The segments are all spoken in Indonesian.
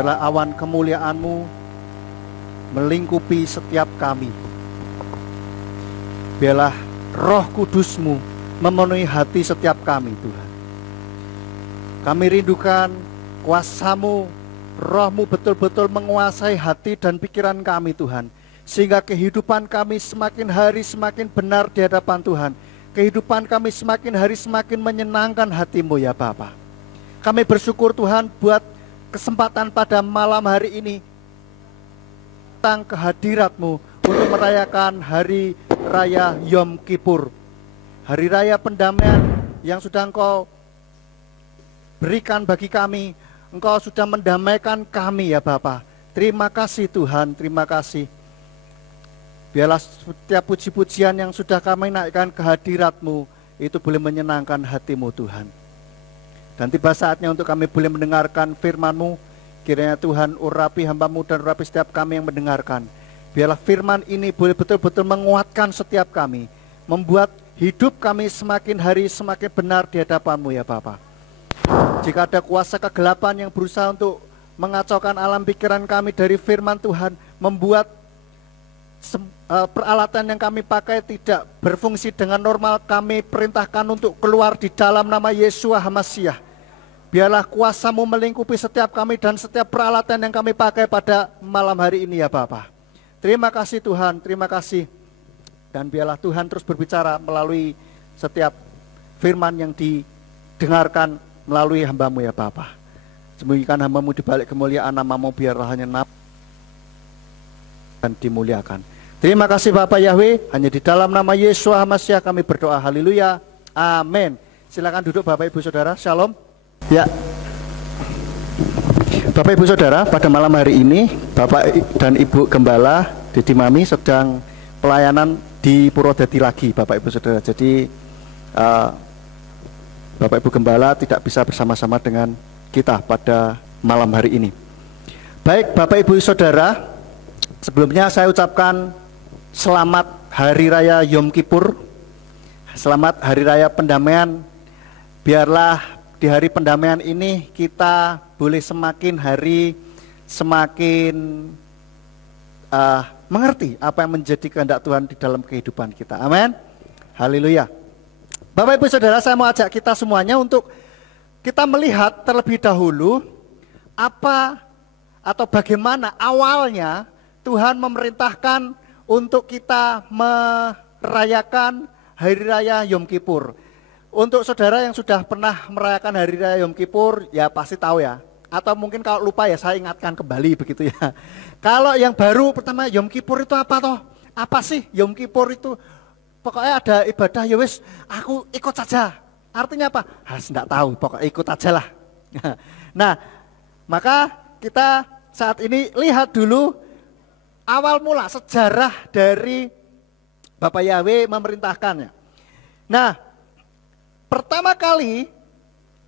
biarlah awan kemuliaan-Mu melingkupi setiap kami. Biarlah Roh Kudus-Mu memenuhi hati setiap kami, Tuhan. Kami rindukan kuasa-Mu, Roh-Mu betul-betul menguasai hati dan pikiran kami, Tuhan. Sehingga kehidupan kami semakin hari semakin benar di hadapan Tuhan. Kehidupan kami semakin hari semakin menyenangkan hati-Mu ya Bapa. Kami bersyukur Tuhan buat kesempatan pada malam hari ini tentang kehadirat-Mu untuk merayakan hari raya Yom Kippur. Hari raya pendamaian yang sudah Engkau berikan bagi kami. Engkau sudah mendamaikan kami ya Bapa. Terima kasih Tuhan, terima kasih. Biarlah setiap puji-pujian yang sudah kami naikkan ke hadirat-Mu itu boleh menyenangkan hati-Mu Tuhan. Dan tiba saatnya untuk kami boleh mendengarkan firman-Mu. Kiranya Tuhan urapi hamba-Mu dan urapi setiap kami yang mendengarkan. Biarlah firman ini boleh betul-betul menguatkan setiap kami, membuat hidup kami semakin hari semakin benar di hadapan-Mu ya Bapa. Jika ada kuasa kegelapan yang berusaha untuk mengacaukan alam pikiran kami dari firman Tuhan, membuat peralatan yang kami pakai tidak berfungsi dengan normal, kami perintahkan untuk keluar di dalam nama Yeshua HaMashiach. Biarlah kuasa-Mu melingkupi setiap kami dan setiap peralatan yang kami pakai pada malam hari ini ya Bapa. Terima kasih Tuhan, terima kasih. Dan biarlah Tuhan terus berbicara melalui setiap firman yang didengarkan melalui hamba-Mu ya Bapa. Sembunyikan hamba-Mu di balik kemuliaan nama-Mu, biarlah hanya dan dimuliakan. Terima kasih Bapak Yahweh, hanya di dalam nama Yeshua HaMashiach kami berdoa, haleluya, amin. Silakan duduk Bapak Ibu Saudara, shalom. Ya, Bapak Ibu Saudara, pada malam hari ini Bapak dan Ibu Gembala Didi Mami sedang pelayanan di Purwodadi lagi Bapak Ibu Saudara. Jadi Bapak Ibu Gembala tidak bisa bersama-sama dengan kita pada malam hari ini. Baik Bapak Ibu Saudara, sebelumnya saya ucapkan selamat Hari Raya Yom Kippur. Selamat Hari Raya Pendamaian. Biarlah di hari pendamaian ini kita boleh semakin hari semakin mengerti apa yang menjadi kehendak Tuhan di dalam kehidupan kita. Amin. Haleluya. Bapak Ibu Saudara, saya mau ajak kita semuanya untuk kita melihat terlebih dahulu apa atau bagaimana awalnya Tuhan memerintahkan untuk kita merayakan Hari Raya Yom Kippur. Untuk saudara yang sudah pernah merayakan Hari Raya Yom Kippur, ya pasti tahu ya. Atau mungkin kalau lupa ya saya ingatkan kembali begitu ya. Kalau yang baru pertama, Yom Kippur itu apa toh? Apa sih Yom Kippur itu? Pokoknya ada ibadah ya wis, aku ikut saja. Artinya apa? Enggak tahu, pokoknya ikut aja lah. Nah, maka kita saat ini lihat dulu awal mula sejarah dari Bapak Yahweh memerintahkannya. Nah, pertama kali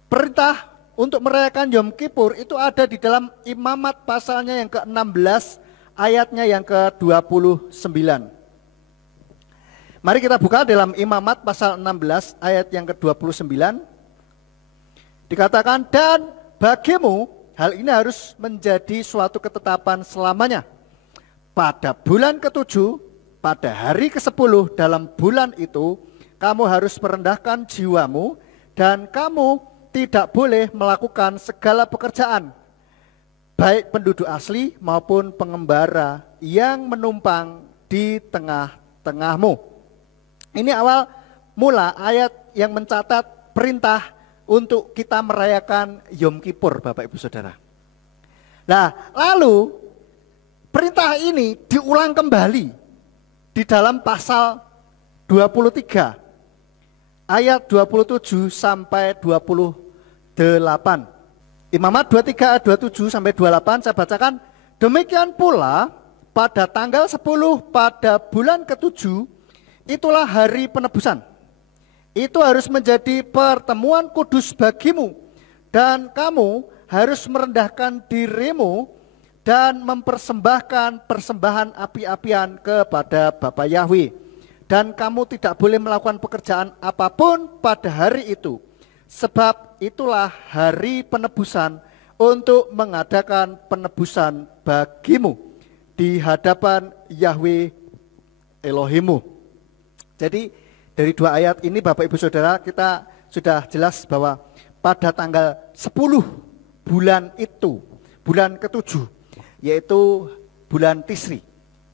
perintah untuk merayakan Yom Kippur itu ada di dalam Imamat pasalnya yang ke-16 ayatnya yang ke-29. Mari kita buka dalam Imamat pasal 16 ayat yang ke-29. Dikatakan, dan bagimu hal ini harus menjadi suatu ketetapan selamanya. Pada bulan ke-7, pada hari ke-10 dalam bulan itu, kamu harus merendahkan jiwamu dan kamu tidak boleh melakukan segala pekerjaan, baik penduduk asli maupun pengembara yang menumpang di tengah-tengahmu. Ini awal mula ayat yang mencatat perintah untuk kita merayakan Yom Kippur Bapak Ibu Saudara. Nah, lalu perintah ini diulang kembali di dalam pasal 23 ayat 27 sampai 28. Imamat 23 ayat 27 sampai 28 saya bacakan. Demikian pula pada tanggal 10 pada bulan ke-7 itulah hari penebusan. Itu harus menjadi pertemuan kudus bagimu dan kamu harus merendahkan dirimu dan mempersembahkan persembahan api-apian kepada Bapa Yahweh. Dan kamu tidak boleh melakukan pekerjaan apapun pada hari itu. Sebab itulah hari penebusan untuk mengadakan penebusan bagimu di hadapan Yahweh Elohimu. Jadi dari dua ayat ini Bapak Ibu Saudara kita sudah jelas bahwa pada tanggal 10 bulan itu, bulan ke-7, yaitu bulan Tisri.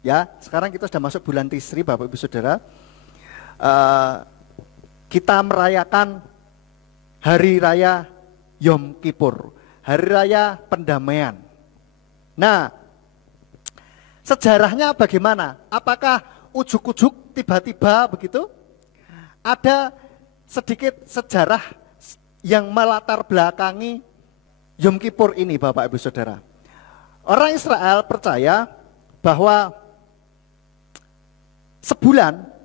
Ya, sekarang kita sudah masuk bulan Tisri Bapak Ibu Saudara. Kita merayakan hari raya Yom Kippur, hari raya pendamaian. Nah, sejarahnya bagaimana? Apakah ujuk-ujuk tiba-tiba begitu? Ada sedikit sejarah yang melatar belakangi Yom Kippur ini Bapak Ibu Saudara. Orang Israel percaya bahwa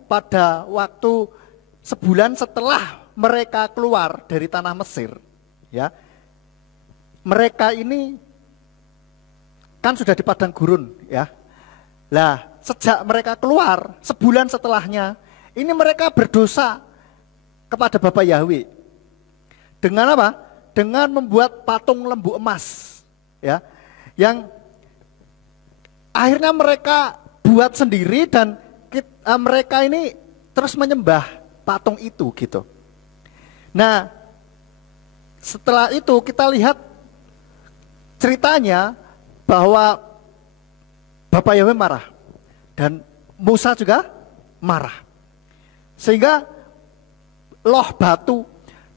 pada waktu sebulan setelah mereka keluar dari tanah Mesir, ya, mereka ini kan sudah di padang gurun, ya. Lah, sejak mereka keluar, sebulan setelahnya, ini mereka berdosa kepada Bapa Yahweh. Dengan apa? Dengan membuat patung lembu emas, ya, yang akhirnya mereka buat sendiri dan mereka ini terus menyembah patung itu gitu. Nah, setelah itu kita lihat ceritanya bahwa Bapa Yahweh marah dan Musa juga marah. Sehingga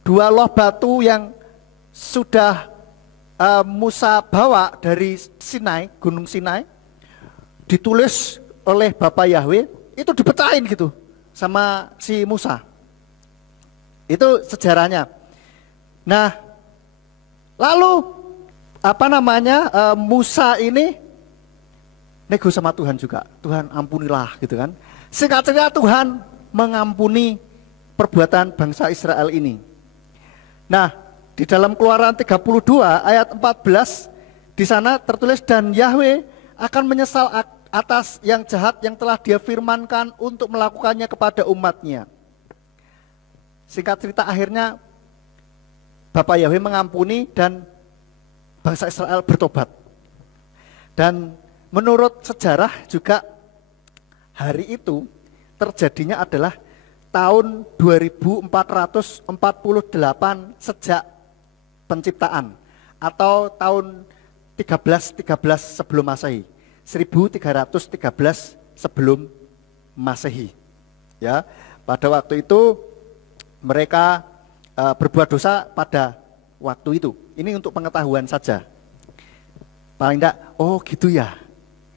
dua loh batu yang sudah Musa bawa dari Sinai, Gunung Sinai, ditulis oleh Bapa Yahweh, itu dipecahin gitu sama si Musa. Itu sejarahnya. Nah, lalu Musa ini nego sama Tuhan juga. Tuhan ampunilah gitu kan. Singkat cerita Tuhan mengampuni perbuatan bangsa Israel ini. Nah, di dalam Keluaran 32 ayat 14 di sana tertulis, dan Yahweh akan menyesal atas yang jahat yang telah Dia firmankan untuk melakukannya kepada umatnya. Singkat cerita akhirnya Bapa Yahweh mengampuni dan bangsa Israel bertobat. Dan menurut sejarah juga hari itu terjadinya adalah tahun 2448 sejak penciptaan, atau tahun 1313 sebelum Masehi. 1313 sebelum Masehi. Ya, pada waktu itu mereka berbuat dosa pada waktu itu. Ini untuk pengetahuan saja. Paling enggak, oh gitu ya.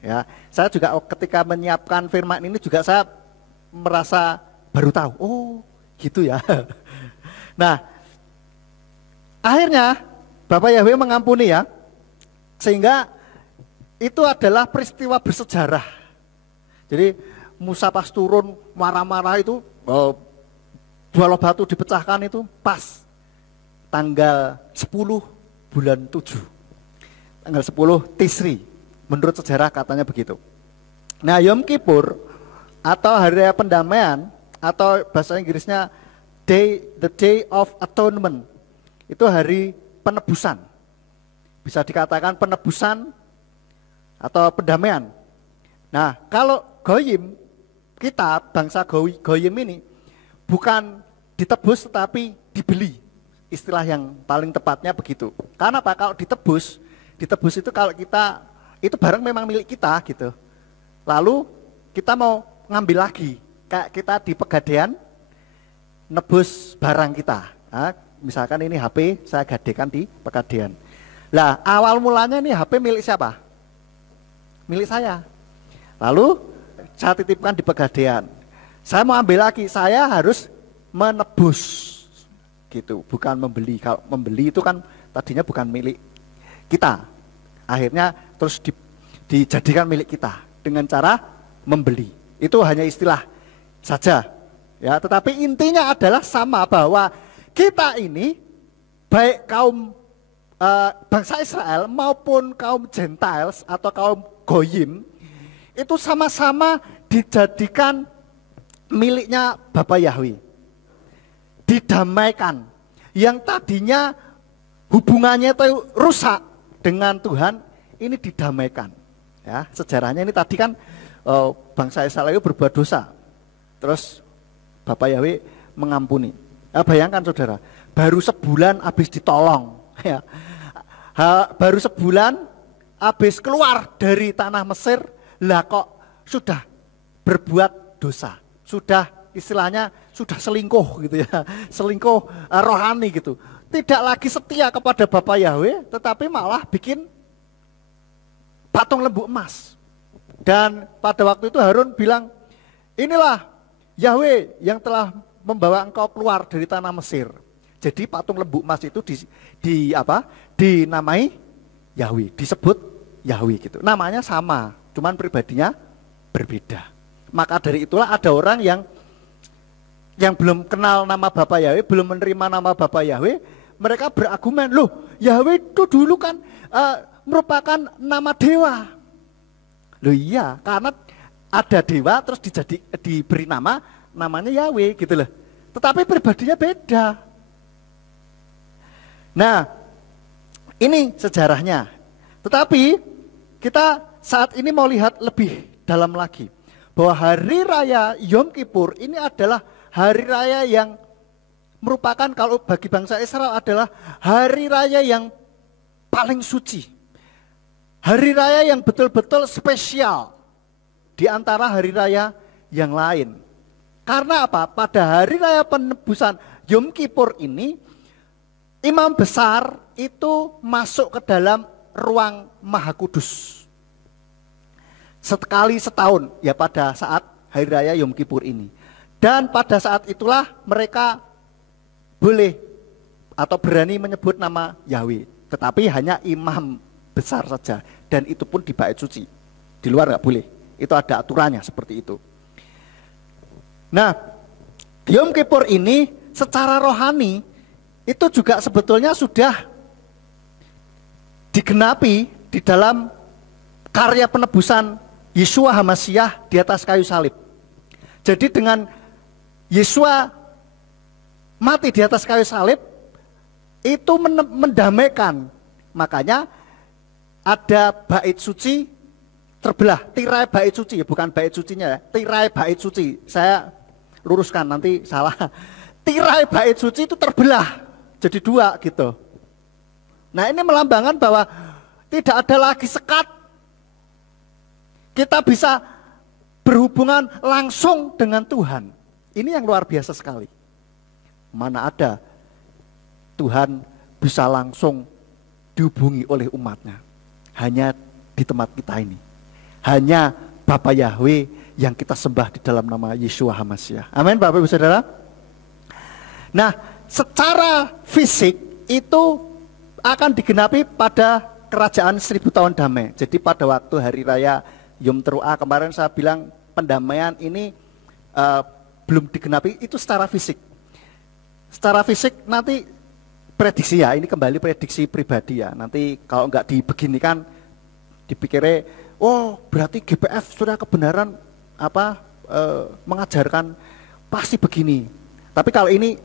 Ya, saya juga ketika menyiapkan firman ini juga saya merasa baru tahu. Oh, gitu ya. Nah, akhirnya Bapak Yahweh mengampuni ya. Sehingga itu adalah peristiwa bersejarah. Jadi Musa pas turun marah-marah itu, dua loh batu dipecahkan itu pas tanggal 10 bulan 7. Tanggal 10 Tisri. Menurut sejarah katanya begitu. Nah, Yom Kippur atau hari raya pendamaian atau bahasa Inggrisnya the day of atonement, itu hari penebusan. Bisa dikatakan penebusan atau pendamaian. Nah, kalau Goyim, kita bangsa Goyim ini bukan ditebus tetapi dibeli. Istilah yang paling tepatnya begitu. Karena apa? Kalau ditebus itu kalau kita, itu barang memang milik kita gitu. Lalu kita mau ngambil lagi. Kayak kita di Pegadaian nebus barang kita. Nah, misalkan ini HP saya gadekan di Pegadaian. Lah, awal mulanya ini HP milik siapa? Milik saya. Lalu saya titipkan di Pegadaian. Saya mau ambil lagi, saya harus menebus gitu, bukan membeli. Kalau membeli itu kan tadinya bukan milik kita. Akhirnya terus dijadikan milik kita dengan cara membeli. Itu hanya istilah saja. Ya, tetapi intinya adalah sama, bahwa kita ini baik kaum bangsa Israel maupun kaum Gentiles atau kaum Goyim itu sama-sama dijadikan miliknya Bapa Yahweh. Didamaikan. Yang tadinya hubungannya itu rusak dengan Tuhan ini didamaikan. Ya, sejarahnya ini tadi kan bangsa Israel itu berbuat dosa. Terus Bapak Yahweh mengampuni. Bayangkan saudara, baru sebulan habis ditolong. Ya. Baru sebulan habis keluar dari tanah Mesir, lah kok sudah berbuat dosa. Sudah istilahnya sudah selingkuh gitu ya. Selingkuh rohani gitu. Tidak lagi setia kepada Bapak Yahweh, tetapi malah bikin patung lembu emas. Dan pada waktu itu Harun bilang, inilah Yahweh yang telah membawa engkau keluar dari tanah Mesir. Jadi patung lembu emas itu dinamai Yahweh, disebut Yahweh gitu. Namanya sama, cuman pribadinya berbeda. Maka dari itulah ada orang yang belum kenal nama Bapak Yahweh, belum menerima nama Bapak Yahweh, mereka berargumen, loh Yahweh itu dulu kan merupakan nama dewa. Loh iya, karena ada dewa terus diberi namanya Yahweh gitu loh. Tetapi pribadinya beda. Nah, ini sejarahnya. Tetapi kita saat ini mau lihat lebih dalam lagi. Bahwa hari raya Yom Kippur ini adalah hari raya yang merupakan, kalau bagi bangsa Israel adalah hari raya yang paling suci. Hari raya yang betul-betul spesial di antara hari raya yang lain. Karena apa? Pada hari raya penebusan Yom Kippur ini, imam besar itu masuk ke dalam ruang Maha Kudus. Sekali setahun, ya pada saat hari raya Yom Kippur ini. Dan pada saat itulah mereka boleh atau berani menyebut nama Yahweh. Tetapi hanya imam besar saja, dan itu pun di bait suci. Di luar nggak boleh. Itu ada aturannya seperti itu. Nah, Yom Kippur ini secara rohani itu juga sebetulnya sudah digenapi di dalam karya penebusan Yeshua HaMasyiah di atas kayu salib. Jadi dengan Yeshua mati di atas kayu salib itu mendamaikan. Makanya ada bait suci terbelah, tirai bait suci, bukan bait sucinya ya, tirai bait suci. Saya luruskan nanti salah. Tirai bait suci itu terbelah jadi dua gitu. Nah, ini melambangkan bahwa tidak ada lagi sekat. Kita bisa berhubungan langsung dengan Tuhan. Ini yang luar biasa sekali. Mana ada Tuhan bisa langsung dihubungi oleh umatnya. Hanya di tempat kita ini. Hanya Bapa Yahweh yang kita sembah di dalam nama Yeshua HaMasyiah. Amin Bapak Ibu Saudara. Nah, secara fisik itu akan digenapi pada kerajaan 1000 tahun damai. Jadi pada waktu hari raya Yom Teruah kemarin saya bilang pendamaian ini belum digenapi, itu secara fisik. Secara fisik nanti prediksi ya, ini kembali prediksi pribadi ya. Nanti kalau nggak dibeginikan, dipikirnya, oh berarti GPF sudah kebenaran mengajarkan pasti begini. Tapi kalau ini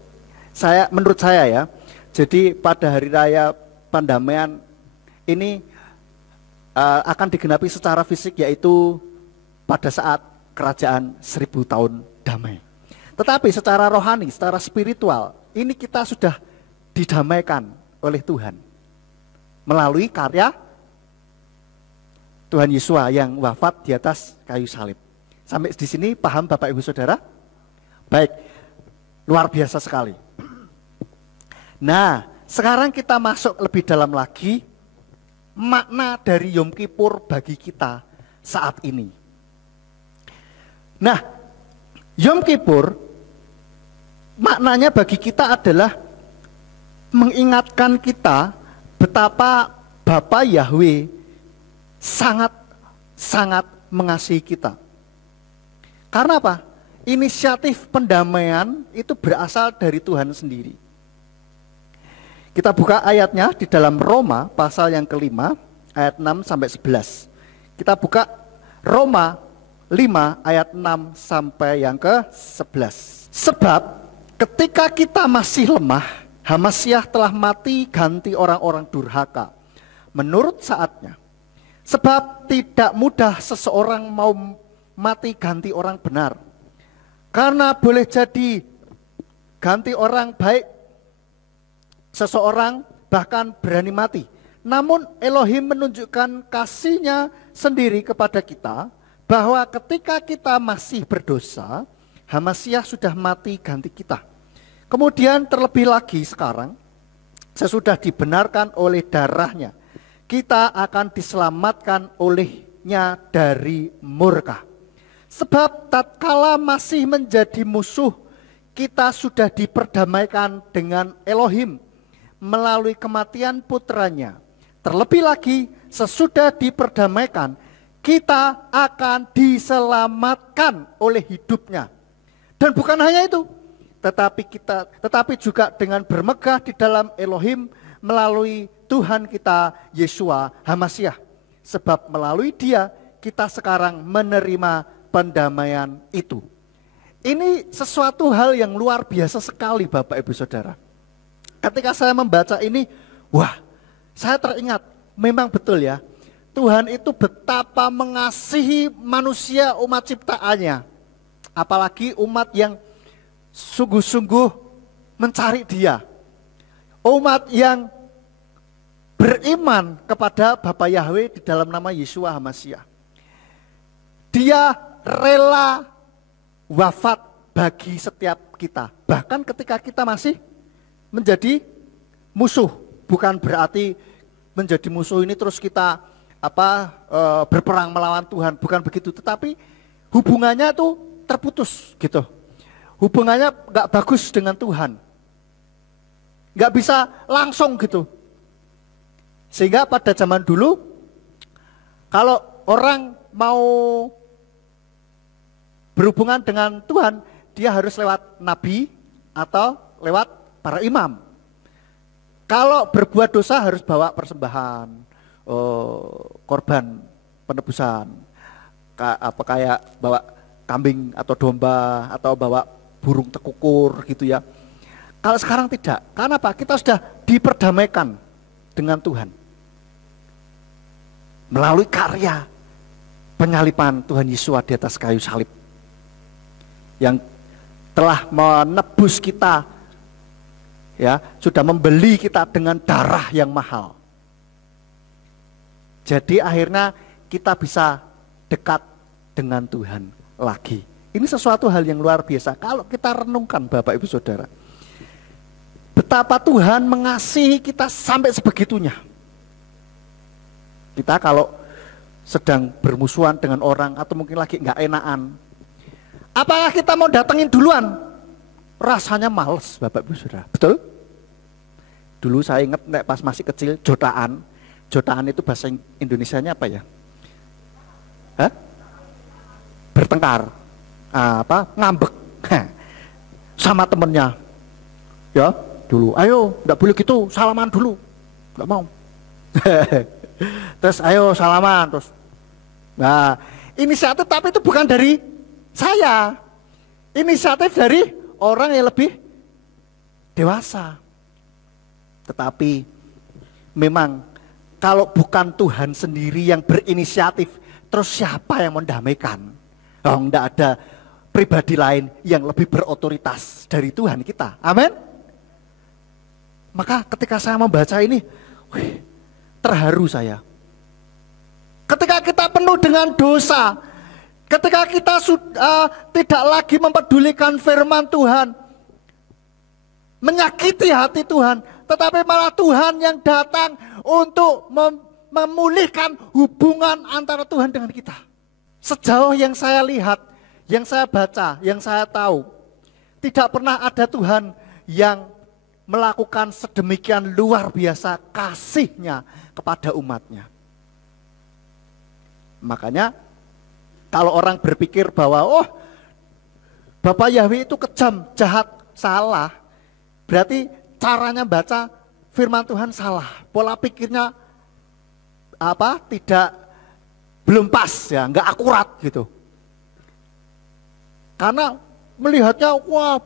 menurut saya ya, jadi pada hari raya pendamaian ini akan digenapi secara fisik, yaitu pada saat kerajaan 1000 tahun damai. Tetapi secara rohani, secara spiritual, ini kita sudah didamaikan oleh Tuhan melalui karya Tuhan Yesus yang wafat di atas kayu salib. Sampai di sini paham Bapak Ibu Saudara? Baik, luar biasa sekali. Nah, sekarang kita masuk lebih dalam lagi makna dari Yom Kippur bagi kita saat ini. Nah, Yom Kippur maknanya bagi kita adalah mengingatkan kita betapa Bapa Yahweh sangat mengasihi kita. Karena apa? Inisiatif pendamaian itu berasal dari Tuhan sendiri. Kita buka ayatnya di dalam Roma pasal yang kelima ayat 6 sampai 11. Kita buka Roma 5 ayat 6 sampai yang ke-11. Sebab ketika kita masih lemah, HaMasyiah telah mati ganti orang-orang durhaka. menurut saatnya. Sebab tidak mudah seseorang mau mati ganti orang benar. Karena boleh jadi ganti orang baik, seseorang bahkan berani mati. Namun Elohim menunjukkan kasih-Nya sendiri kepada kita, bahwa ketika kita masih berdosa, Hamasiah sudah mati ganti kita. Kemudian terlebih lagi sekarang, sesudah dibenarkan oleh darah-Nya, kita akan diselamatkan olehnya dari murka. Sebab tatkala masih menjadi musuh, kita sudah diperdamaikan dengan Elohim melalui kematian putranya. Terlebih lagi, sesudah diperdamaikan, kita akan diselamatkan oleh hidupnya. Dan bukan hanya itu, tetapi juga dengan bermegah di dalam Elohim melalui Tuhan kita Yeshua Hamasiah. Sebab melalui Dia kita sekarang menerima pendamaian itu. Ini sesuatu hal yang luar biasa sekali Bapak Ibu Saudara. Ketika saya membaca ini, wah, saya teringat, memang betul ya, Tuhan itu betapa mengasihi manusia umat ciptaannya. Apalagi umat yang sungguh-sungguh mencari Dia. Umat yang beriman kepada Bapa Yahweh di dalam nama Yeshua Hamasiah. Dia rela wafat bagi setiap kita. Bahkan ketika kita masih menjadi musuh. Bukan berarti menjadi musuh ini terus kita berperang melawan Tuhan. Bukan begitu. Tetapi hubungannya tuh terputus gitu. Hubungannya gak bagus dengan Tuhan. Gak bisa langsung gitu. Sehingga pada zaman dulu, kalau orang mau berhubungan dengan Tuhan, dia harus lewat nabi atau lewat para imam. Kalau berbuat dosa harus bawa persembahan, korban penebusan, kayak bawa kambing atau domba atau bawa burung tekukur gitu ya. Kalau sekarang tidak, karena apa? Kita sudah diperdamaikan dengan Tuhan melalui karya penyaliban Tuhan Yesus di atas kayu salib yang telah menebus kita. Ya, sudah membeli kita dengan darah yang mahal. Jadi akhirnya kita bisa dekat dengan Tuhan lagi. Ini sesuatu hal yang luar biasa kalau kita renungkan Bapak Ibu Saudara. Betapa Tuhan mengasihi kita sampai sebegitunya. Kita kalau sedang bermusuhan dengan orang atau mungkin lagi nggak enakan, apakah kita mau datengin duluan? Rasanya males Bapak Ibu Saudara. Betul? Dulu saya ingat pas masih kecil jotaan. Jotaan itu bahasa Indonesianya apa ya? Hah? Bertengkar. Ngambek. Sama temennya. Ya, dulu. Ayo, enggak boleh gitu, salaman dulu. Enggak mau. Terus ayo salaman terus. Nah, inisiatif tapi itu bukan dari saya. Inisiatif dari orang yang lebih dewasa. Tetapi memang kalau bukan Tuhan sendiri yang berinisiatif, terus siapa yang mendamaikan? Oh, enggak ada pribadi lain yang lebih berotoritas dari Tuhan kita. Amin. Maka ketika saya membaca ini, terharu saya. Ketika kita penuh dengan dosa, ketika kita tidak lagi mempedulikan firman Tuhan, menyakiti hati Tuhan, tetapi malah Tuhan yang datang untuk memulihkan hubungan antara Tuhan dengan kita. Sejauh yang saya lihat, yang saya baca, yang saya tahu, tidak pernah ada Tuhan yang melakukan sedemikian luar biasa kasih-Nya kepada umat-Nya. Makanya kalau orang berpikir bahwa Bapak Yahweh itu kejam, jahat, salah, berarti caranya baca firman Tuhan salah. Pola pikirnya belum pas ya, enggak akurat gitu. Karena melihatnya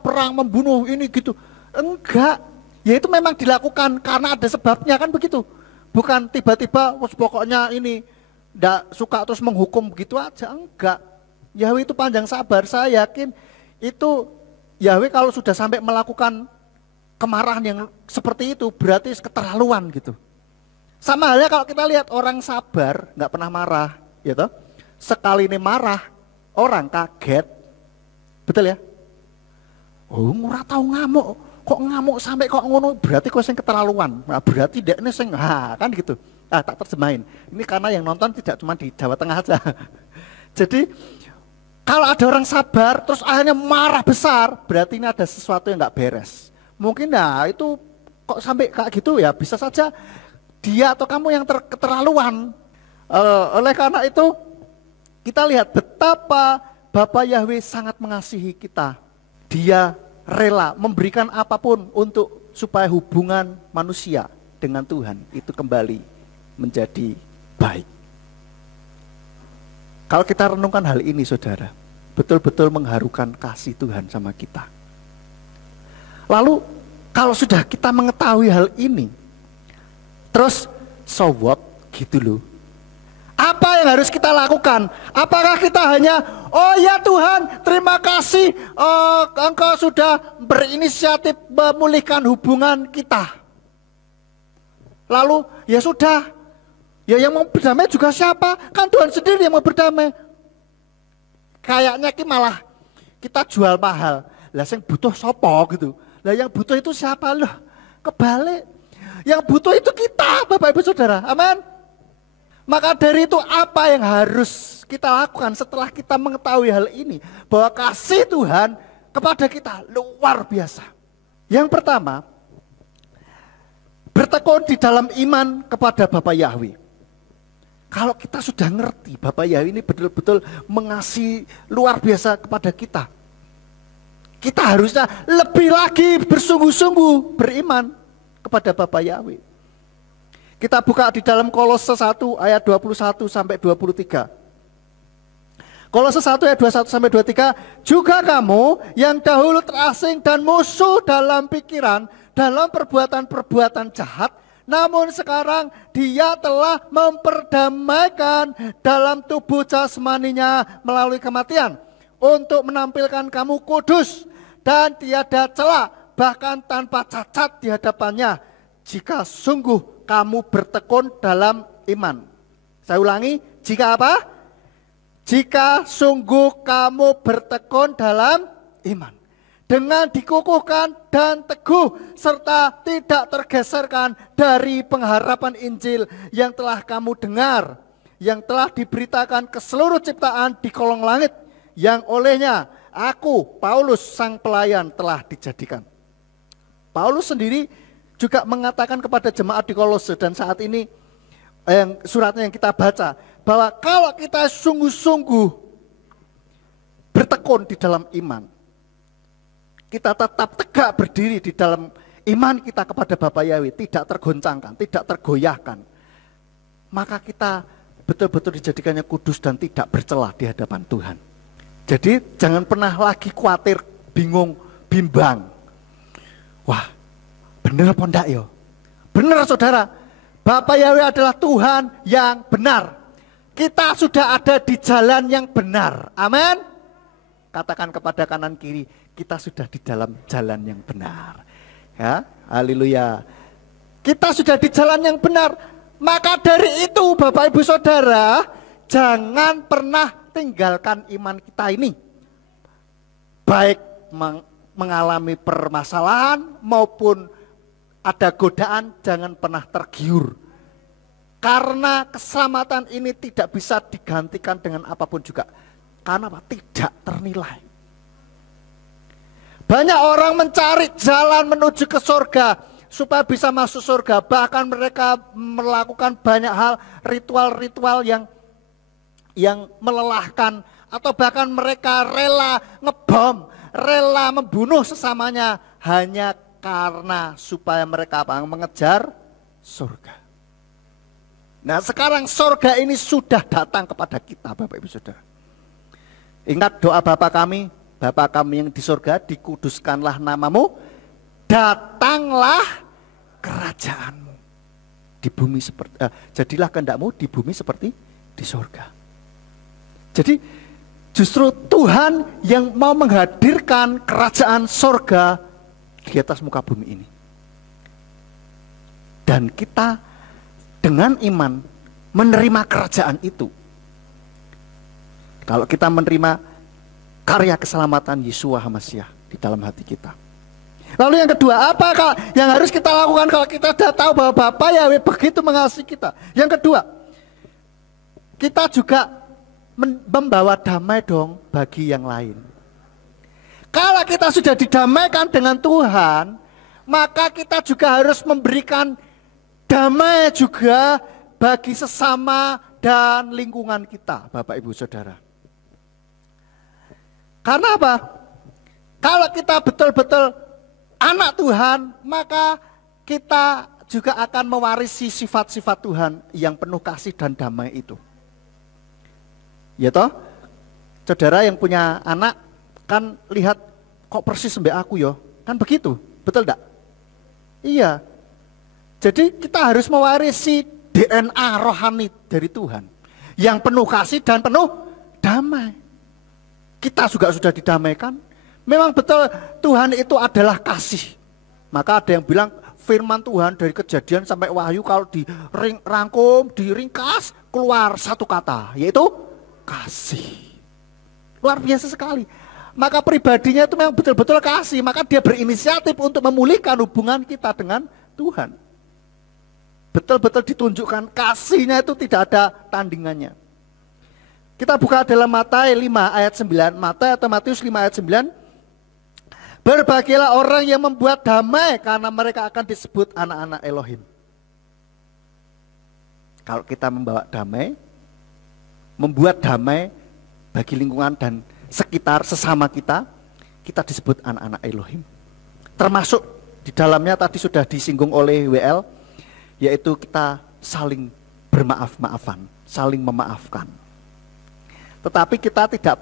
perang membunuh ini gitu. Enggak. Ya itu memang dilakukan karena ada sebabnya kan begitu. Bukan tiba-tiba pokoknya ini ndak suka terus menghukum begitu aja, enggak. Yahweh itu panjang sabar. Saya yakin itu Yahweh kalau sudah sampai melakukan kemarahan yang seperti itu berarti keterlaluan gitu. Sama halnya kalau kita lihat orang sabar nggak pernah marah, gitu. Sekali ini marah orang kaget, betul ya? Oh, ora tahu ngamuk, kok ngamuk sampai kok ngono, berarti kok sing keterlaluan. Nah, berarti dekne sing kan gitu. Ah, tak terjemahin. Ini karena yang nonton tidak cuma di Jawa Tengah aja. Jadi kalau ada orang sabar terus akhirnya marah besar, berarti ini ada sesuatu yang nggak beres. Mungkin itu kok sampai kayak gitu ya, bisa saja dia atau kamu yang keterlaluan. Oleh karena itu kita lihat betapa Bapa Yahweh sangat mengasihi kita. Dia rela memberikan apapun untuk supaya hubungan manusia dengan Tuhan itu kembali menjadi baik. Kalau kita renungkan hal ini saudara, betul-betul mengharukan kasih Tuhan sama kita. Lalu kalau sudah kita mengetahui hal ini, terus so what gitu loh. Apa yang harus kita lakukan? Apakah kita hanya, oh ya Tuhan terima kasih Engkau sudah berinisiatif memulihkan hubungan kita. Lalu ya sudah, ya yang mau berdamai juga siapa? Kan Tuhan sendiri yang mau berdamai. Kayaknya malah kita jual mahal. Lah yang butuh sopo gitu. Lah yang butuh itu siapa loh? Kebalik. Yang butuh itu kita, Bapak Ibu Saudara. Amin. Maka dari itu apa yang harus kita lakukan setelah kita mengetahui hal ini? Bahwa kasih Tuhan kepada kita luar biasa. Yang pertama, bertekun di dalam iman kepada Bapa Yahweh. Kalau kita sudah ngerti Bapa Yahweh ini betul-betul mengasihi luar biasa kepada kita, kita harusnya lebih lagi bersungguh-sungguh beriman kepada Bapa Yahweh. Kita buka di dalam Kolose 1 ayat 21 sampai 23. Kolose 1 ayat 21 sampai 23, juga kamu yang dahulu terasing dan musuh dalam pikiran, dalam perbuatan-perbuatan jahat, namun sekarang dia telah memperdamaikan dalam tubuh jasmaninya melalui kematian, untuk menampilkan kamu kudus dan tiada cela, bahkan tanpa cacat di hadapannya, jika sungguh kamu bertekun dalam iman. Saya ulangi, jika apa? Jika sungguh kamu bertekun dalam iman, dengan dikukuhkan dan teguh, serta tidak tergeserkan dari pengharapan Injil yang telah kamu dengar, yang telah diberitakan ke seluruh ciptaan di kolong langit, yang olehnya aku, Paulus, sang pelayan, telah dijadikan. Paulus sendiri juga mengatakan kepada jemaat di Kolose, dan saat ini suratnya yang kita baca, bahwa kalau kita sungguh-sungguh bertekun di dalam iman, kita tetap tegak berdiri di dalam iman kita kepada Bapa Yahweh, tidak tergoncangkan, tidak tergoyahkan, maka kita betul-betul dijadikannya kudus dan tidak bercela di hadapan Tuhan. Jadi jangan pernah lagi khawatir, bingung, bimbang. Wah, benar apa enggak ya? Benar saudara, Bapa Yahweh adalah Tuhan yang benar. Kita sudah ada di jalan yang benar. Amin. Katakan kepada kanan kiri, kita sudah di dalam jalan yang benar. Ya, haleluya. Kita sudah di jalan yang benar. Maka dari itu Bapak Ibu Saudara, jangan pernah tinggalkan iman kita ini. Baik mengalami permasalahan maupun ada godaan, jangan pernah tergiur. Karena keselamatan ini tidak bisa digantikan dengan apapun juga. Karena apa? Tidak ternilai. Banyak orang mencari jalan menuju ke surga supaya bisa masuk surga. Bahkan mereka melakukan banyak hal, ritual-ritual yang melelahkan. Atau bahkan mereka rela ngebom, rela membunuh sesamanya hanya karena supaya mereka mengejar surga. Nah sekarang surga ini sudah datang kepada kita Bapak Ibu Saudara. Ingat doa Bapa kami yang di surga, dikuduskanlah namamu, datanglah kerajaanmu. di bumi seperti jadilah kehendakmu di bumi seperti di surga. Jadi justru Tuhan yang mau menghadirkan kerajaan surga di atas muka bumi ini. Dan kita dengan iman menerima kerajaan itu. Kalau kita menerima karya keselamatan Yeshua HaMashiach di dalam hati kita. Lalu yang kedua, apa yang harus kita lakukan kalau kita sudah tahu bahwa Bapa Yahweh begitu mengasihi kita? Yang kedua, kita juga membawa damai dong bagi yang lain. Kalau kita sudah didamaikan dengan Tuhan, maka kita juga harus memberikan damai juga bagi sesama dan lingkungan kita, Bapak Ibu Saudara. Karena apa? Kalau kita betul-betul anak Tuhan, maka kita juga akan mewarisi sifat-sifat Tuhan yang penuh kasih dan damai itu. Ya toh, saudara yang punya anak kan lihat kok persis mbak aku yo, kan begitu, betul enggak? Iya. Jadi kita harus mewarisi DNA rohani dari Tuhan yang penuh kasih dan penuh damai. Kita juga sudah didamaikan. Memang betul Tuhan itu adalah kasih. Maka ada yang bilang firman Tuhan dari Kejadian sampai Wahyu kalau dirangkum, diringkas keluar satu kata, yaitu kasih. Luar biasa sekali. Maka pribadinya itu memang betul-betul kasih. Maka dia berinisiatif untuk memulihkan hubungan kita dengan Tuhan. Betul-betul ditunjukkan kasihnya itu tidak ada tandingannya. Kita buka dalam Matius 5 ayat 9. Matius 5 ayat 9. Berbahagialah orang yang membuat damai karena mereka akan disebut anak-anak Elohim. Kalau kita membawa damai, membuat damai bagi lingkungan dan sekitar sesama kita, kita disebut anak-anak Elohim. Termasuk di dalamnya tadi sudah disinggung oleh WL, yaitu kita saling bermaaf-maafan, saling memaafkan. Tetapi kita tidak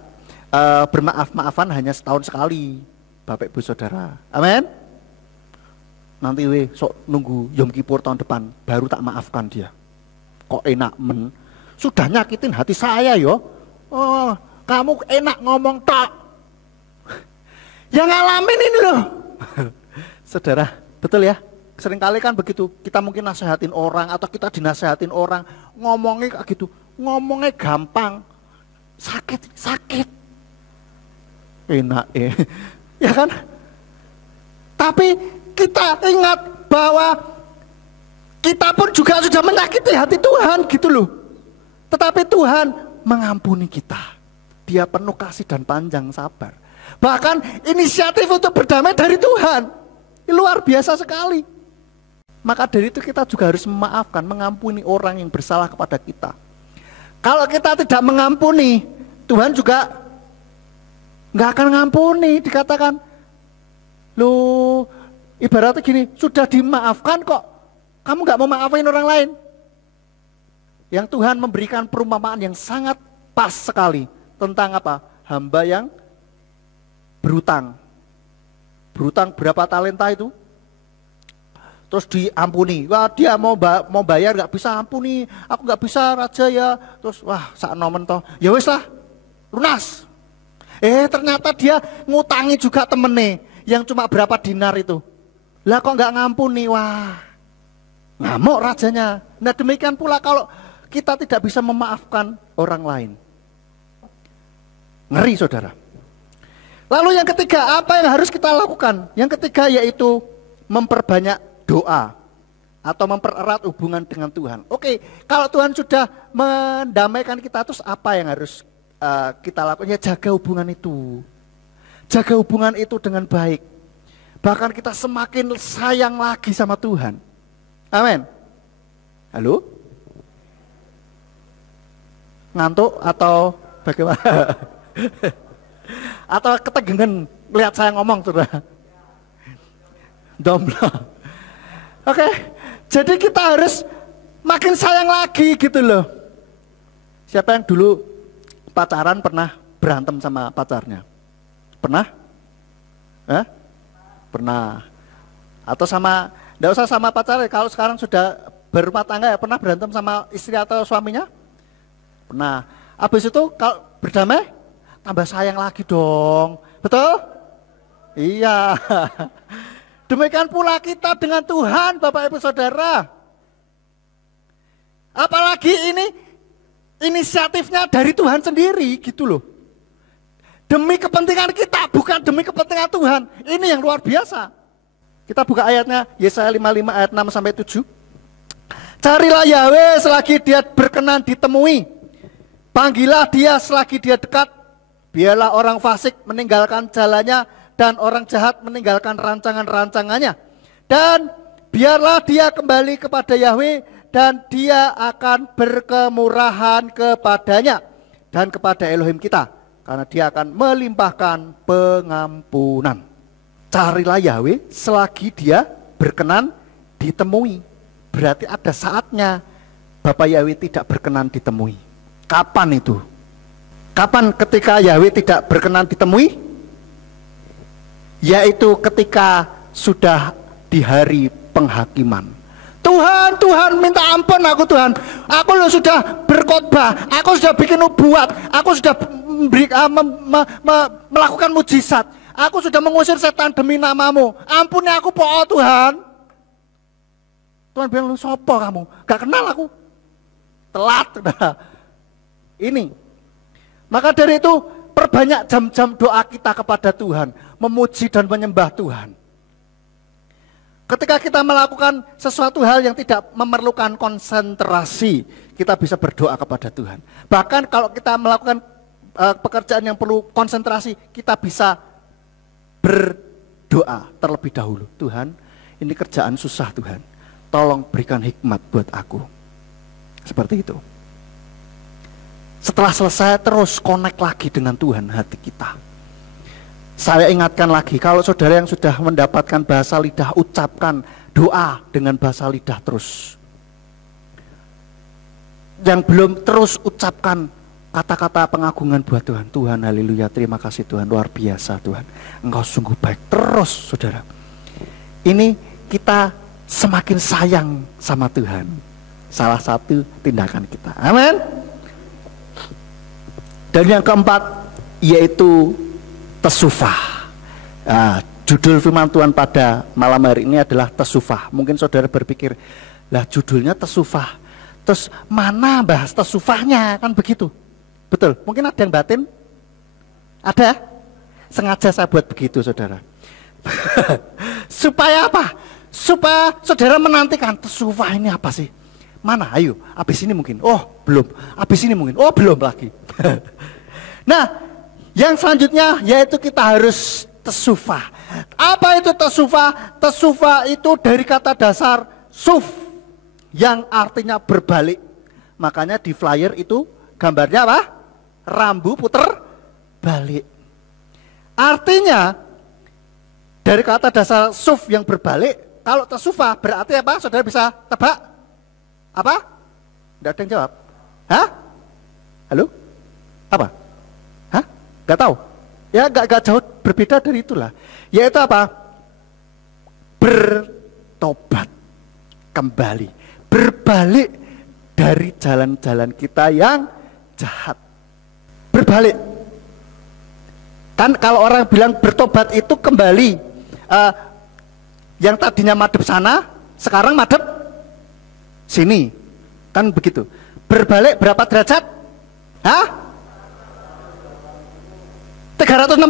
bermaaf-maafan hanya setahun sekali, Bapak Ibu Saudara. Amin. Nanti sok nunggu Yom Kippur tahun depan baru tak maafkan dia. Kok enak men? Sudah nyakitin hati saya yo. Oh, kamu enak ngomong tak. Yang ngalamin ini loh. Saudara, betul ya? Seringkali kan begitu, kita mungkin nasehatin orang atau kita dinasehatin orang, ngomongnya kayak gitu, ngomongnya gampang, sakit, enak ya kan? Tapi kita ingat bahwa kita pun juga sudah menyakiti hati Tuhan gitu loh. Tetapi Tuhan mengampuni kita, Dia penuh kasih dan panjang sabar. Bahkan inisiatif untuk berdamai dari Tuhan, luar biasa sekali. Maka dari itu kita juga harus memaafkan, mengampuni orang yang bersalah kepada kita. Kalau kita tidak mengampuni, Tuhan juga nggak akan mengampuni. Dikatakan, loh ibaratnya gini, sudah dimaafkan kok, kamu nggak mau maafin orang lain. Yang Tuhan memberikan perumpamaan yang sangat pas sekali tentang apa? Hamba yang berutang. Berutang berapa talenta itu? Terus diampuni, wah dia mau bayar nggak bisa, ampuni, aku nggak bisa raja ya. Terus wah sak nomen toh, ya wes lah, lunas. Ternyata dia ngutangi juga temennya yang cuma berapa dinar itu. Lah kok nggak ngampuni, wah ngamuk rajanya. Nah demikian pula kalau kita tidak bisa memaafkan orang lain, ngeri saudara. Lalu yang ketiga, apa yang harus kita lakukan? Yang ketiga yaitu memperbanyak doa atau mempererat hubungan dengan Tuhan. Oke, kalau Tuhan sudah mendamaikan kita, terus apa yang harus kita lakukan? Ya jaga hubungan itu. Jaga hubungan itu dengan baik. Bahkan kita semakin sayang lagi sama Tuhan. Amin. Halo? Ngantuk atau bagaimana? Atau ketegangan lihat saya ngomong saudara? Domblong. Oke, jadi kita harus makin sayang lagi gitu loh. Siapa yang dulu pacaran pernah berantem sama pacarnya? Pernah? Pernah. Atau sama, enggak usah sama pacarnya, kalau sekarang sudah berumah tangga ya, pernah berantem sama istri atau suaminya? Pernah. Habis itu kalau berdamai, tambah sayang lagi dong. Betul? Iya. Demikian pula kita dengan Tuhan, Bapak Ibu Saudara. Apalagi ini inisiatifnya dari Tuhan sendiri gitu loh. Demi kepentingan kita, bukan demi kepentingan Tuhan. Ini yang luar biasa. Kita buka ayatnya, Yesaya 55 ayat 6 sampai 7. Carilah Yahweh selagi dia berkenan ditemui. Panggillah dia selagi dia dekat. Biarlah orang fasik meninggalkan jalannya dan orang jahat meninggalkan rancangan-rancangannya. Dan biarlah dia kembali kepada Yahweh dan dia akan berkemurahan kepadanya dan kepada Elohim kita. Karena dia akan melimpahkan pengampunan. Carilah Yahweh selagi dia berkenan ditemui. Berarti ada saatnya Bapak Yahweh tidak berkenan ditemui. Kapan itu? Kapan ketika Yahweh tidak berkenan ditemui? Yaitu ketika sudah di hari penghakiman. Tuhan minta ampun aku Tuhan. Aku loh sudah berkhotbah, aku sudah bikin nubuat, aku sudah melakukan mujizat. Aku sudah mengusir setan demi namamu. Ampuni aku Tuhan. Tuhan bilang, lu sopo kamu? Gak kenal aku. Telat. Ini. Maka dari itu perbanyak jam-jam doa kita kepada Tuhan. Memuji dan menyembah Tuhan. Ketika kita melakukan sesuatu hal yang tidak memerlukan konsentrasi, kita bisa berdoa kepada Tuhan. Bahkan kalau kita melakukan pekerjaan yang perlu konsentrasi, kita bisa berdoa terlebih dahulu. Tuhan, ini kerjaan susah Tuhan. Tolong berikan hikmat buat aku. Seperti itu. Setelah selesai terus connect lagi dengan Tuhan hati kita. Saya ingatkan lagi, kalau saudara yang sudah mendapatkan bahasa lidah, ucapkan doa dengan bahasa lidah terus. Yang belum, terus ucapkan kata-kata pengagungan buat Tuhan. Tuhan, haleluya, terima kasih Tuhan, luar biasa Tuhan. Engkau sungguh baik. Terus saudara. Ini kita semakin sayang sama Tuhan. Salah satu tindakan kita. Amin. Dan yang keempat, yaitu tesufah. Judul firman Tuhan pada malam hari ini adalah tesufah. Mungkin saudara berpikir, lah judulnya tesufah, terus mana bahas tesufahnya, kan begitu. Betul, mungkin ada yang batin? Ada? Sengaja saya buat begitu saudara. Supaya apa? Supaya saudara menantikan tesufah ini apa sih? Mana? Ayo, habis ini mungkin. Oh, belum. Habis ini mungkin. Oh, belum lagi. Nah, yang selanjutnya yaitu kita harus tesufah. Apa itu tesufah? Tesufah itu dari kata dasar suf yang artinya berbalik. Makanya di flyer itu gambarnya apa? Rambu puter balik. Artinya dari kata dasar suf yang berbalik, kalau tesufah berarti apa? Saudara bisa tebak? Apa? Tidak ada yang jawab. Hah? Halo? Apa? Hah? Gak tahu? Ya gak jauh berbeda dari itulah. Yaitu apa? Bertobat kembali. Berbalik dari jalan-jalan kita yang jahat. Berbalik. Kan kalau orang bilang bertobat itu kembali. Yang tadinya madep sana, sekarang madep sini. Kan begitu. Berbalik berapa derajat? Hah? 360?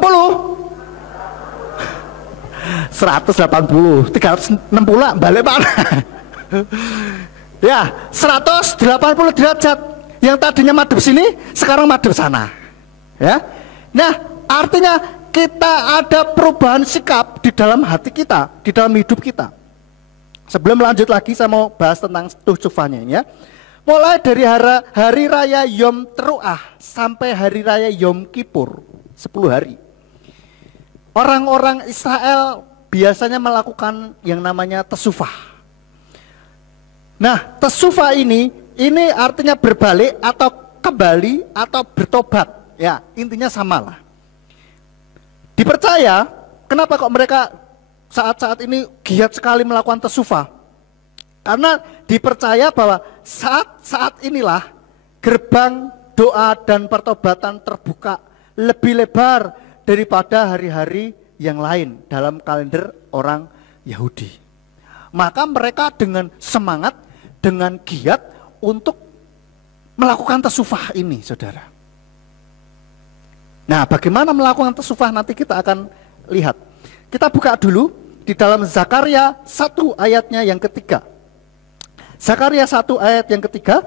180, 360 balik mana? Ya, 180 derajat. Yang tadinya madep sini, sekarang madep sana. Ya. Nah, artinya kita ada perubahan sikap di dalam hati kita, di dalam hidup kita. Sebelum lanjut lagi, saya mau bahas tentang tesufahnya ya. Mulai dari hari raya Yom Teruah sampai hari raya Yom Kippur, 10 hari. Orang-orang Israel biasanya melakukan yang namanya tesufah. Nah, tesufah ini artinya berbalik atau kembali atau bertobat. Ya, intinya samalah. Dipercaya, kenapa kok mereka saat-saat ini giat sekali melakukan tesufah? Karena dipercaya bahwa saat inilah gerbang doa dan pertobatan terbuka lebih lebar daripada hari-hari yang lain dalam kalender orang Yahudi. Maka mereka dengan semangat, dengan giat untuk melakukan tasufah ini, saudara. Nah, bagaimana melakukan tasufah nanti kita akan lihat. Kita buka dulu di dalam Zakaria 1 ayatnya yang ketiga. Zakaria 1 ayat yang ketiga.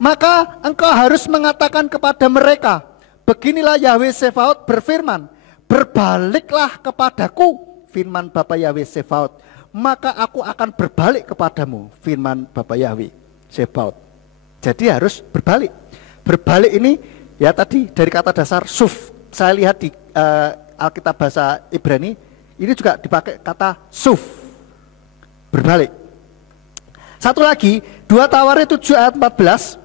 Maka engkau harus mengatakan kepada mereka, beginilah Yahweh Sebaot berfirman, berbaliklah kepadaku, firman Bapa Yahweh Sebaot, maka aku akan berbalik kepadamu, firman Bapa Yahweh Sebaot. Jadi harus berbalik. Berbalik ini ya tadi dari kata dasar suf. Saya lihat di Alkitab bahasa Ibrani ini juga dipakai kata suf. Berbalik. Satu lagi, 2 Tawarik 7 ayat 14.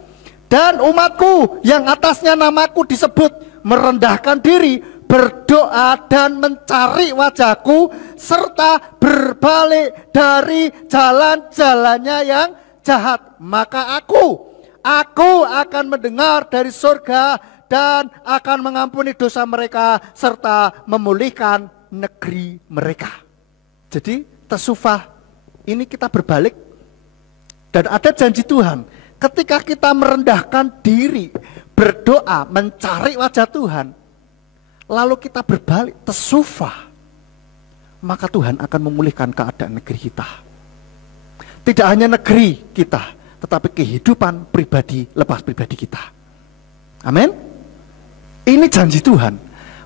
Dan umatku yang atasnya namaku disebut merendahkan diri, berdoa dan mencari wajahku, serta berbalik dari jalan-jalannya yang jahat. Maka aku akan mendengar dari surga dan akan mengampuni dosa mereka, serta memulihkan negeri mereka. Jadi tasufah ini kita berbalik. Dan ada janji Tuhan, ketika kita merendahkan diri, berdoa, mencari wajah Tuhan, lalu kita berbalik, tasufah, maka Tuhan akan memulihkan keadaan negeri kita. Tidak hanya negeri kita, tetapi kehidupan pribadi, lepas pribadi kita. Amin. Ini janji Tuhan.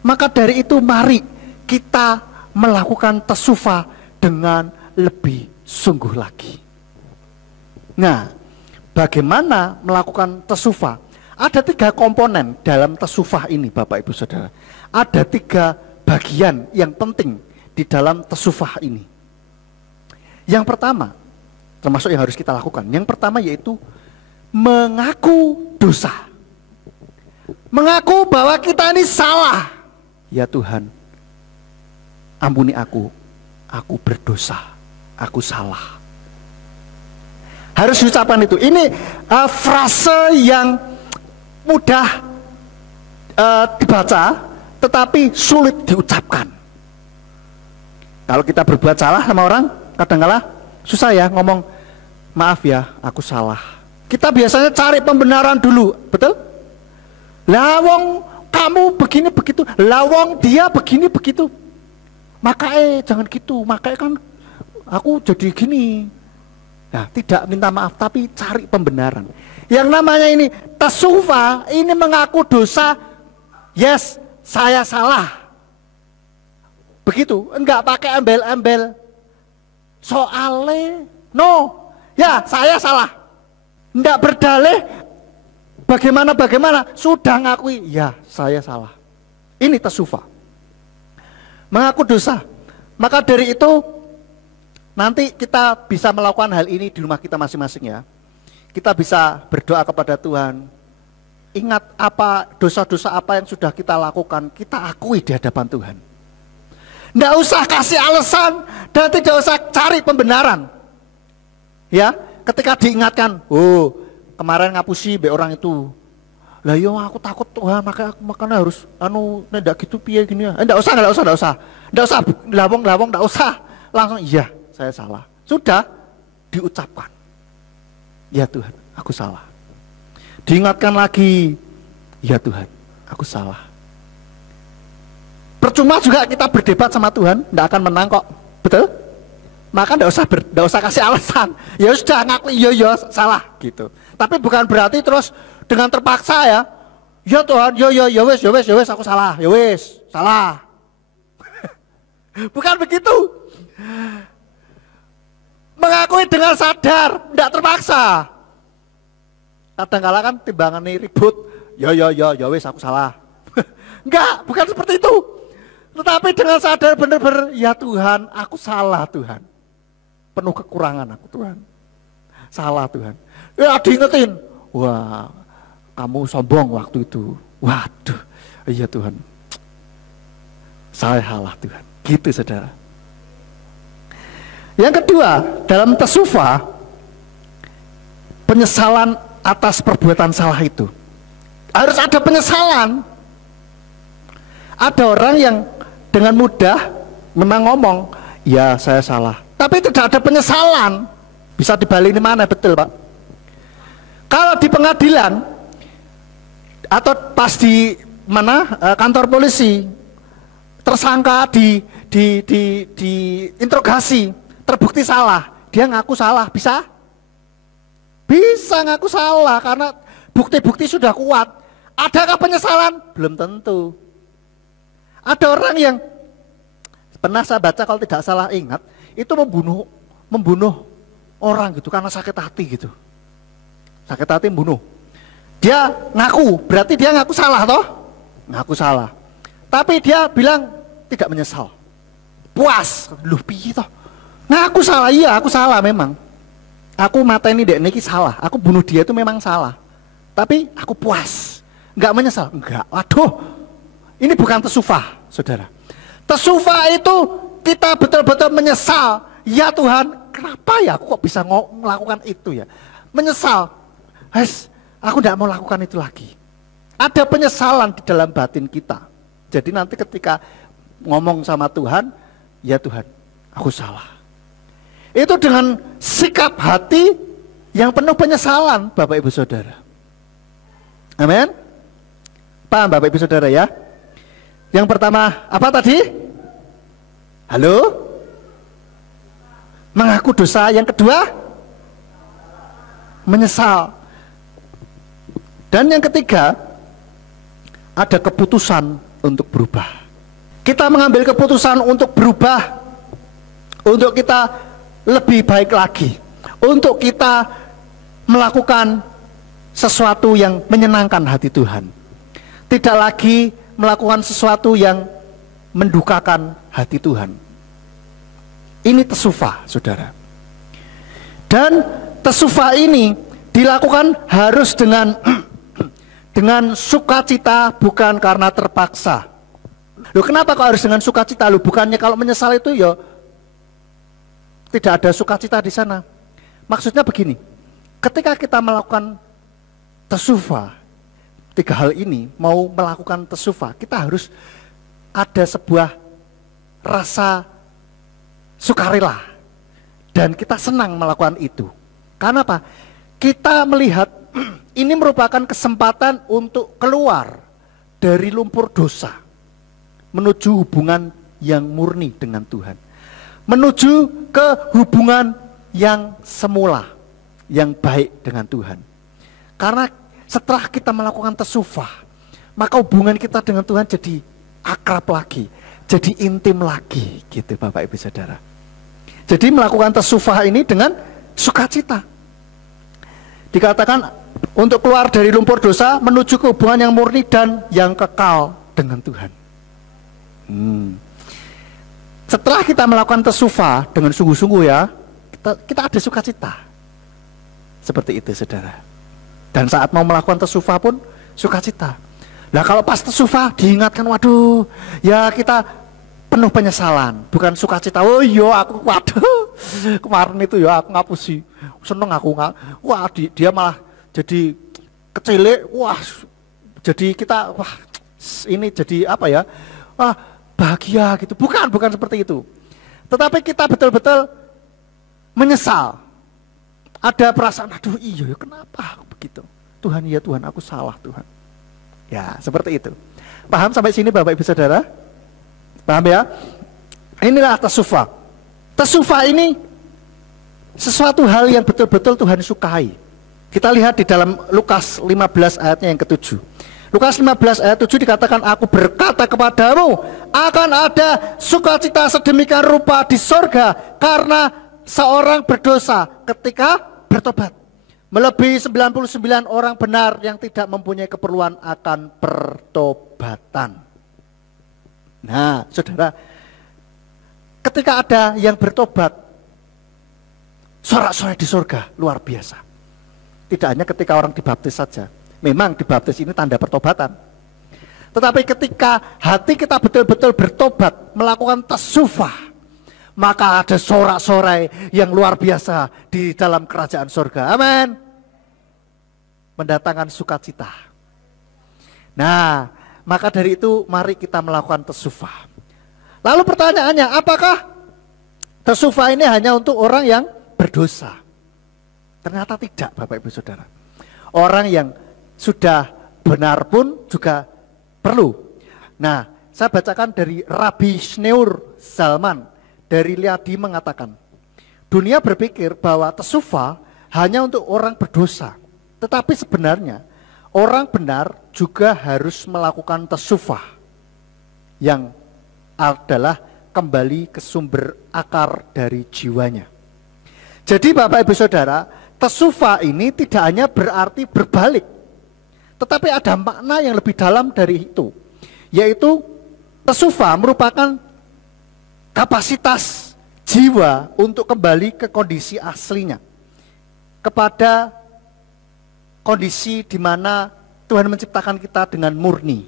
Maka dari itu mari kita melakukan tasufah dengan lebih sungguh lagi. Nah, bagaimana melakukan tasufah? Ada 3 komponen dalam tasufah ini, Bapak Ibu Saudara. Ada 3 bagian yang penting di dalam tasufah ini. Yang pertama, termasuk yang harus kita lakukan. Yang pertama yaitu mengaku dosa. Mengaku bahwa kita ini salah. Ya Tuhan, ampuni aku berdosa, aku salah. Harus diucapkan itu. Ini frase yang mudah dibaca, tetapi sulit diucapkan. Kalau kita berbuat salah sama orang, kadang-kala susah ya ngomong, maaf ya, aku salah. Kita biasanya cari pembenaran dulu, betul? Lawong kamu begini begitu, lawong dia begini begitu. Makanya jangan gitu, makanya kan aku jadi gini. Nah, tidak minta maaf, tapi cari pembenaran. Yang namanya ini tasufah, ini mengaku dosa. Yes, saya salah. Begitu, enggak pakai embel-embel. Soalnya, no, ya saya salah. Enggak berdalih, bagaimana, sudah ngakui, ya saya salah. Ini tasufah. Mengaku dosa. Maka dari itu, nanti kita bisa melakukan hal ini di rumah kita masing-masing ya. Kita bisa berdoa kepada Tuhan. Ingat apa dosa-dosa apa yang sudah kita lakukan, kita akui di hadapan Tuhan. Nggak usah kasih alasan dan tidak usah cari pembenaran. Ya, ketika diingatkan, oh kemarin ngapusi be orang itu. Lah yo aku takut Tuhan, makanya harus ndak gitu piye gini ya. Nggak usah. Lawong nggak usah. Langsung iya. Saya salah. Sudah diucapkan. Ya Tuhan, aku salah. Diingatkan lagi. Ya Tuhan, aku salah. Percuma juga kita berdebat sama Tuhan, tidak akan menang kok. Betul? Maka tidak usah kasih alasan. Ya sudah ngaku iya salah gitu. Tapi bukan berarti terus dengan terpaksa ya. Ya Tuhan, ya wes aku salah. Ya wes, salah. Bukan begitu. Mengakui dengan sadar, tidak terpaksa. Kadang-kala kan timbangannya ribut, ya wes aku salah. Enggak, bukan seperti itu. Tetapi dengan sadar benar-benar, ya Tuhan, aku salah Tuhan. Penuh kekurangan aku Tuhan. Salah Tuhan. Ya diingetin, wah kamu sombong waktu itu. Waduh, iya Tuhan. Saya salah Tuhan. Gitu saudara. Yang kedua, dalam tasufah penyesalan atas perbuatan salah itu. Harus ada penyesalan. Ada orang yang dengan mudah memang ngomong, ya saya salah, tapi tidak ada penyesalan. Bisa dibalik di mana, betul Pak? Kalau di pengadilan atau pas di mana kantor polisi, tersangka di interogasi, terbukti salah, dia ngaku salah, bisa ngaku salah karena bukti-bukti sudah kuat. Adakah penyesalan? Belum tentu. Ada orang yang pernah saya baca, kalau tidak salah ingat, itu membunuh orang gitu karena sakit hati gitu. Sakit hati membunuh. Dia ngaku, berarti dia ngaku salah toh? Ngaku salah. Tapi dia bilang tidak menyesal. Puas. Loh piye toh? Ngaku salah, iya aku salah memang. Aku mateni dek niki salah. Aku bunuh dia itu memang salah. Tapi aku puas. Enggak menyesal. Enggak. Waduh. Ini bukan tesufah, saudara. Tesufah itu kita betul-betul menyesal. Ya Tuhan, kenapa ya aku kok bisa melakukan itu ya? Menyesal. Aku tidak mau lakukan itu lagi. Ada penyesalan di dalam batin kita. Jadi nanti ketika ngomong sama Tuhan, ya Tuhan, aku salah. Itu dengan sikap hati yang penuh penyesalan, Bapak Ibu Saudara. Amin. Paham Bapak Ibu Saudara ya? Yang pertama, apa tadi? Halo? Mengaku dosa. Yang kedua, menyesal. Dan yang ketiga, ada keputusan untuk berubah. Kita mengambil keputusan untuk berubah, untuk kita lebih baik lagi, untuk kita melakukan sesuatu yang menyenangkan hati Tuhan. Tidak lagi melakukan sesuatu yang mendukakan hati Tuhan. Ini tesufah, saudara. Dan tesufah ini dilakukan harus dengan sukacita, bukan karena terpaksa. Loh, kenapa kok harus dengan sukacita? Loh, bukannya kalau menyesal itu ya tidak ada sukacita di sana. Maksudnya begini, ketika kita melakukan tesufah, tiga hal ini, mau melakukan tesufah, kita harus ada sebuah rasa sukarela dan kita senang melakukan itu. Karena apa? Kita melihat ini merupakan kesempatan untuk keluar dari lumpur dosa menuju hubungan yang murni dengan Tuhan, menuju ke hubungan yang semula, yang baik dengan Tuhan. Karena setelah kita melakukan tesufah, maka hubungan kita dengan Tuhan jadi akrab lagi, jadi intim lagi, gitu Bapak Ibu Saudara. Jadi melakukan tesufah ini dengan sukacita. Dikatakan untuk keluar dari lumpur dosa menuju ke hubungan yang murni dan yang kekal dengan Tuhan. Setelah kita melakukan tesufah dengan sungguh-sungguh ya, kita ada sukacita. Seperti itu saudara. Dan saat mau melakukan tesufah pun sukacita. Nah kalau pas tesufah diingatkan, waduh, ya kita penuh penyesalan, bukan sukacita. Oh iya aku, waduh, kemarin itu ya aku ngapusi, seneng aku wah dia malah jadi kecilek, wah jadi kita, wah ini jadi apa ya, wah bahagia gitu. Bukan seperti itu. Tetapi kita betul-betul menyesal. Ada perasaan, aduh iya kenapa aku begitu. Tuhan ya Tuhan, aku salah Tuhan. Ya seperti itu. Paham sampai sini Bapak Ibu Saudara? Paham ya? Inilah tesufah. Tesufah ini sesuatu hal yang betul-betul Tuhan sukai. Kita lihat di dalam Lukas 15 ayatnya yang ke-7. Lukas 15 ayat 7 dikatakan, aku berkata kepadamu, akan ada sukacita sedemikian rupa di sorga karena seorang berdosa ketika bertobat, melebihi 99 orang benar yang tidak mempunyai keperluan akan pertobatan. Nah, saudara, ketika ada yang bertobat, sorak-sorai di surga luar biasa. Tidak hanya ketika orang dibaptis saja. Memang dibaptis ini tanda pertobatan. Tetapi ketika hati kita betul-betul bertobat, melakukan tesufah, maka ada sorak-sorai yang luar biasa di dalam kerajaan surga. Amin. mendatangkan sukacita. Nah, maka dari itu mari kita melakukan tasufah. Lalu pertanyaannya, apakah tasufah ini hanya untuk orang yang berdosa? Ternyata tidak, Bapak Ibu Saudara. Orang yang sudah benar pun juga perlu. Nah, saya bacakan dari Rabbi Shneur Zalman dari Liadi mengatakan, dunia berpikir bahwa tasufah hanya untuk orang berdosa. Tetapi sebenarnya orang benar juga harus melakukan tasufah yang adalah kembali ke sumber akar dari jiwanya. Jadi Bapak Ibu Saudara, tasufah ini tidak hanya berarti berbalik, tetapi ada makna yang lebih dalam dari itu, yaitu tasufah merupakan kapasitas jiwa untuk kembali ke kondisi aslinya, kepada kondisi di mana Tuhan menciptakan kita dengan murni.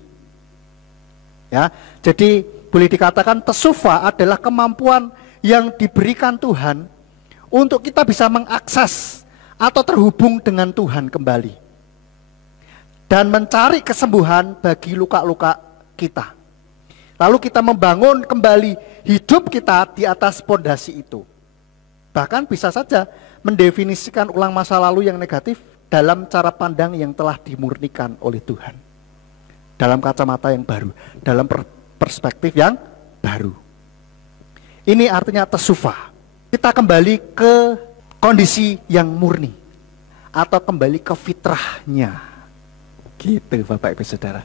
Ya, jadi boleh dikatakan tasufah adalah kemampuan yang diberikan Tuhan untuk kita bisa mengakses atau terhubung dengan Tuhan kembali dan mencari kesembuhan bagi luka-luka kita. Lalu kita membangun kembali hidup kita di atas pondasi itu. Bahkan bisa saja mendefinisikan ulang masa lalu yang negatif dalam cara pandang yang telah dimurnikan oleh Tuhan, dalam kacamata yang baru, dalam perspektif yang baru. Ini artinya tasufah. Kita kembali ke kondisi yang murni atau kembali ke fitrahnya. Gitu Bapak Ibu Saudara.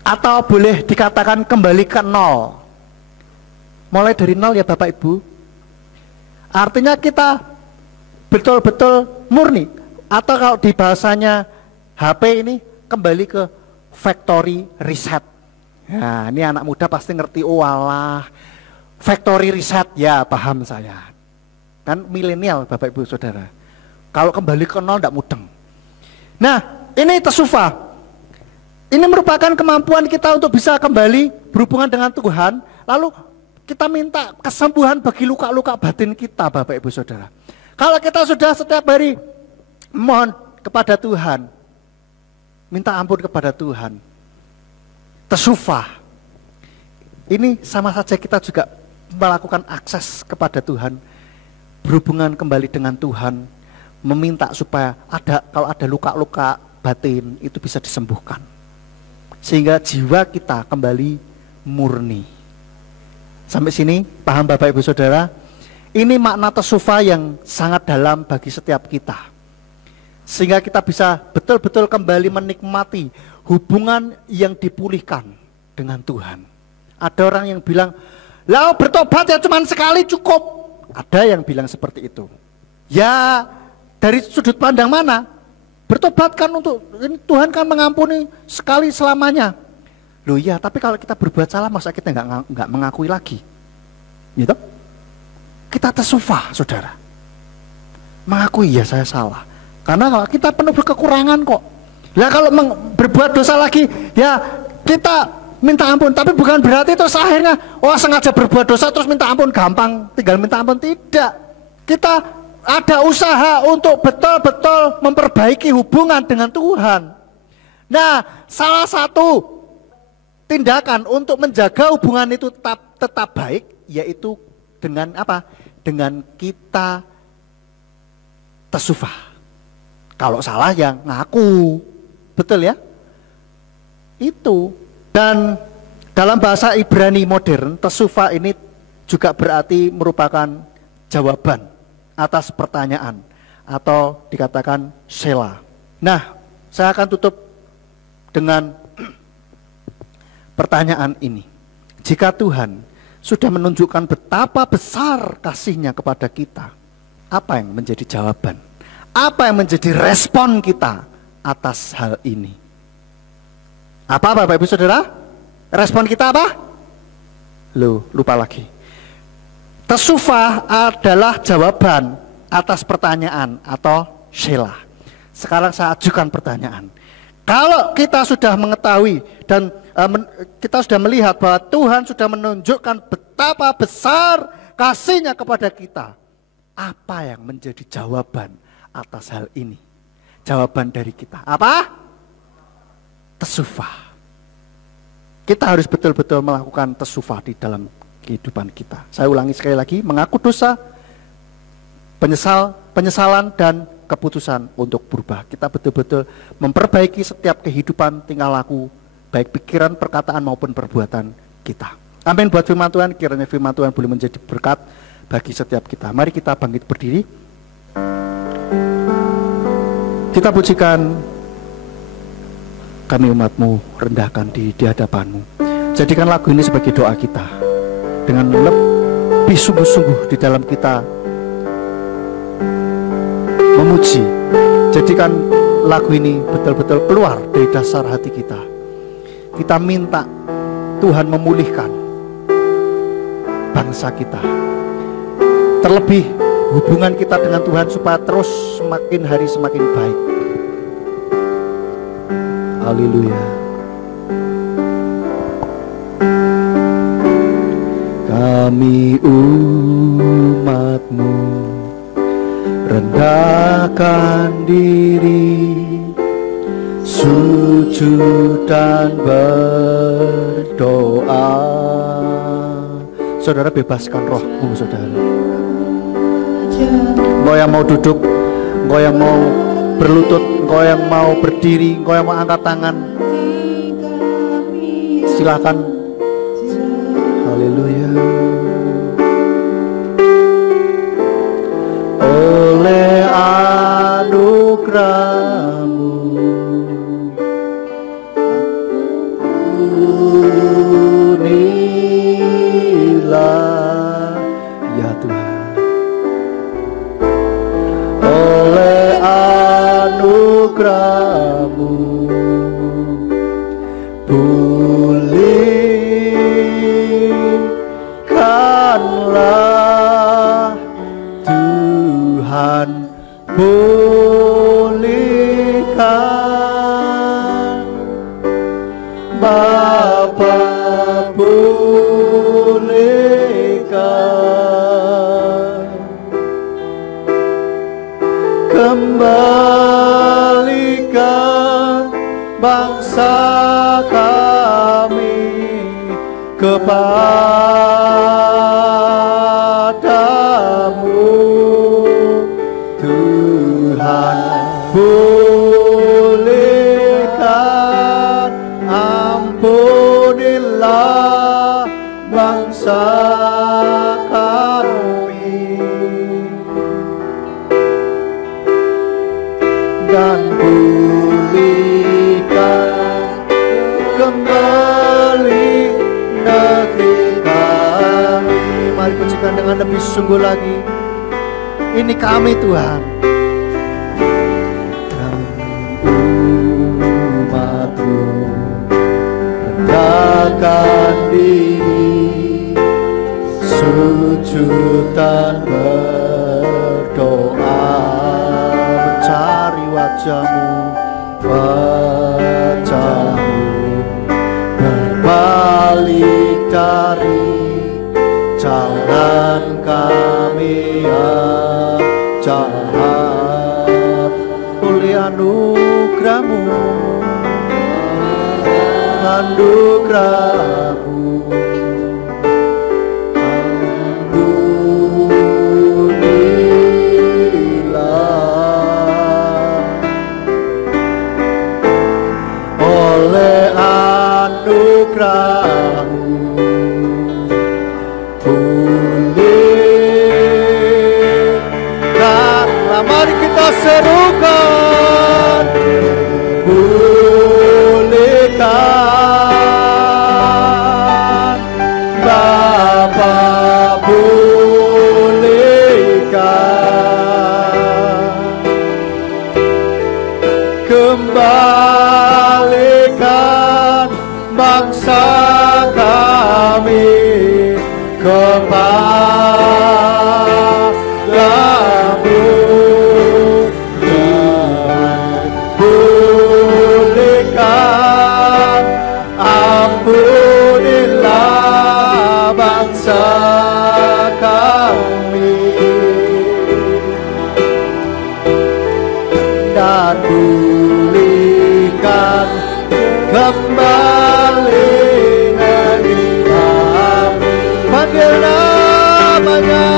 Atau boleh dikatakan kembali ke nol. Mulai dari nol ya Bapak Ibu. Artinya kita betul-betul murni. Atau kalau di bahasanya HP ini kembali ke factory reset. Nah, ini anak muda pasti ngerti, oh alah, factory reset, ya paham saya. Kan milenial Bapak Ibu Saudara. Kalau kembali ke nol tidak mudeng. Nah, ini tasufah. Ini merupakan kemampuan kita untuk bisa kembali berhubungan dengan Tuhan. Lalu kita minta kesembuhan bagi luka-luka batin kita Bapak Ibu Saudara. Kalau kita sudah setiap hari mohon kepada Tuhan, minta ampun kepada Tuhan, tasufah, ini sama saja kita juga melakukan akses kepada Tuhan, berhubungan kembali dengan Tuhan, meminta supaya kalau ada luka-luka batin itu bisa disembuhkan, sehingga jiwa kita kembali murni. Sampai sini paham Bapak Ibu Saudara? Ini makna tasufah yang sangat dalam bagi setiap kita, sehingga kita bisa betul-betul kembali menikmati hubungan yang dipulihkan dengan Tuhan. Ada orang yang bilang, lah bertobat ya cuma sekali cukup. Ada yang bilang seperti itu. Ya dari sudut pandang mana? Bertobat kan untuk ini, Tuhan kan mengampuni sekali selamanya. Loh iya, tapi kalau kita berbuat salah masa kita nggak mengakui lagi? Gitu? Kita tasufah Saudara, mengakui ya saya salah. Karena kalau kita penuh kekurangan kok. Lah kalau berbuat dosa lagi, ya kita minta ampun. Tapi bukan berarti terus akhirnya, oh sengaja berbuat dosa terus minta ampun, gampang tinggal minta ampun. Tidak. Kita ada usaha untuk betul-betul memperbaiki hubungan dengan Tuhan. Nah, salah satu tindakan untuk menjaga hubungan itu tetap baik, yaitu dengan apa? Dengan kita tasufah. Kalau salah ya ngaku. Betul ya? Itu. Dan dalam bahasa Ibrani modern, tasufah ini juga berarti merupakan jawaban atas pertanyaan, atau dikatakan sela. Nah, saya akan tutup dengan pertanyaan ini. Jika Tuhan sudah menunjukkan betapa besar kasih-Nya kepada kita, apa yang menjadi jawaban? Apa yang menjadi respon kita atas hal ini? Apa Bapak Ibu Saudara? Respon kita apa? Loh, lupa lagi. Tasufah adalah jawaban atas pertanyaan atau sela. Sekarang saya ajukan pertanyaan. Kalau kita sudah mengetahui dan kita sudah melihat bahwa Tuhan sudah menunjukkan betapa besar kasih-Nya kepada kita, apa yang menjadi jawaban atas hal ini? jawaban dari kita. Apa? Tesufah. Kita harus betul-betul melakukan tesufah di dalam kehidupan kita. Saya ulangi sekali lagi, mengaku dosa, penyesalan dan keputusan untuk berubah. Kita betul-betul memperbaiki setiap kehidupan, tingkah laku, baik pikiran, perkataan maupun perbuatan kita. Amin buat firman Tuhan, kiranya firman Tuhan boleh menjadi berkat bagi setiap kita. Mari kita bangkit berdiri. Kita pujikan, kami umat-Mu rendahkan di hadapan-Mu. Jadikan lagu ini sebagai doa kita, dengan lebih sungguh-sungguh di dalam kita memuji. Jadikan lagu ini betul-betul keluar dari dasar hati kita. Kita minta Tuhan memulihkan bangsa kita, terlebih hubungan kita dengan Tuhan supaya terus semakin hari semakin baik. Haleluya. Kami umat-Mu rendahkan diri, sujud dan berdoa. Saudara, bebaskan rohmu, saudara. Engkau yang mau duduk, engkau yang mau berlutut, engkau yang mau berdiri, engkau yang mau angkat tangan, silakan. Haleluya. Oleh anugerah-Mu unilah ya Tuhan. Oleh anugerah-Mu pulihkanlah Tuhan, pulihkan Bapa, pulihkan, kembalikan bangsa kami kepadamu Tuhan, pulihkan, ampunilah bangsa kami dan pulihkan kembali negeri kami. Mari pujikan dengan lebih sungguh lagi. Ini kami Tuhan, umat-Mu rendahkan diri, sujud dan berdoa, mencari wajah-Mu, wajah-Mu, berbalik dari jalan kami yang jahat. Oleh anugerah-Mu, anugerah-Mu ampunilah. Oleh anugerah-Mu pulihkanlah. Mari kita serukan, pulihkan Bapa, pulihkan, kembalikan bangsa kami kepadamu dan pulihkan, ampunilah bangsa kami dan pulihkan kembali negeri kami. Panggil namanya,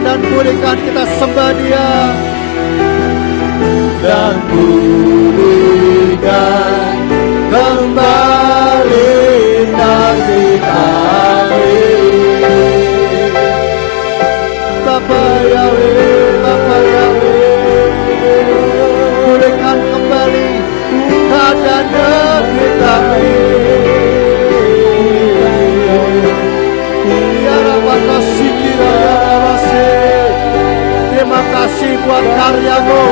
dan pulihkan, kita sembah Dia. Dan pulihkan kembali negeri kami. Bapa Yahweh, Bapa Yahweh, pulihkan kembali keadaan negeri kami. Terima kasih buat karyamu,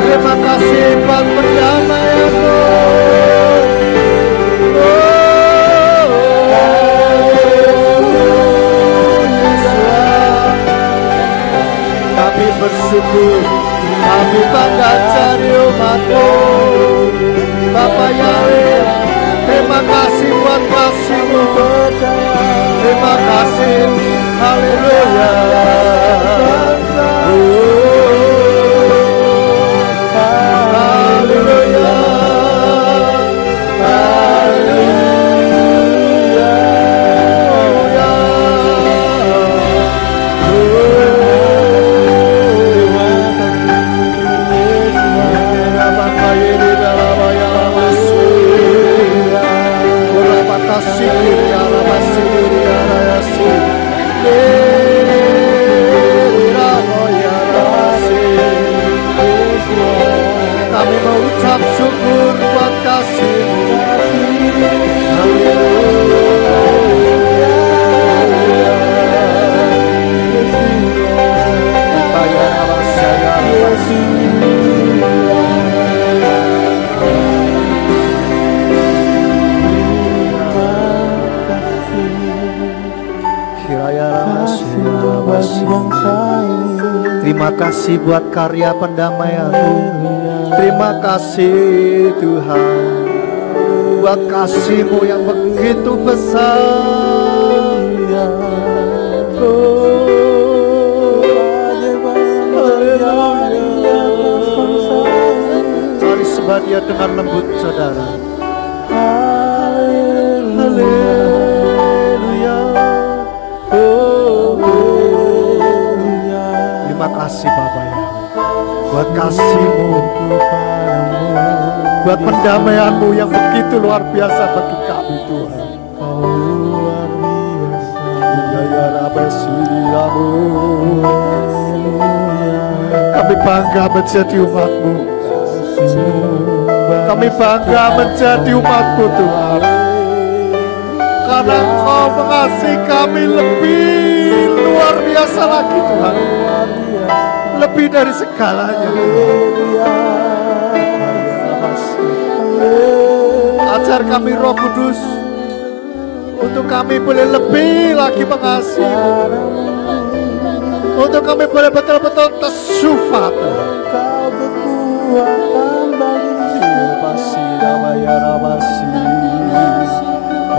terima kasih buat perdamaianmu. Kami bersyukur, kami bangga cari umat-Mu, Bapa Yahweh. Terima kasih buat kasih-Mu, terima kasih, haleluya. Kami mengucap syukur buat kasih-Mu. Terima kasih buat karya pendamaian-Mu. Terima kasih Tuhan buat kasih-Mu yang begitu besar. Mari sembah Dia dengan lembut, saudara. Terima kasih Bapa ya, buat kasih-Mu, buat pendamaian-Mu yang begitu luar biasa bagi kami Tuhan. Ya Rabbi, bangga menjadi umat-Mu. Kami bangga menjadi umat-Mu Tuhan. Karena Engkau mengasihi kami lebih luar biasa lagi Tuhan. Lebih dari segalanya. Ajar kami Roh Kudus untuk kami boleh lebih lagi mengasihi-Mu, untuk kami boleh betul-betul tersyufat.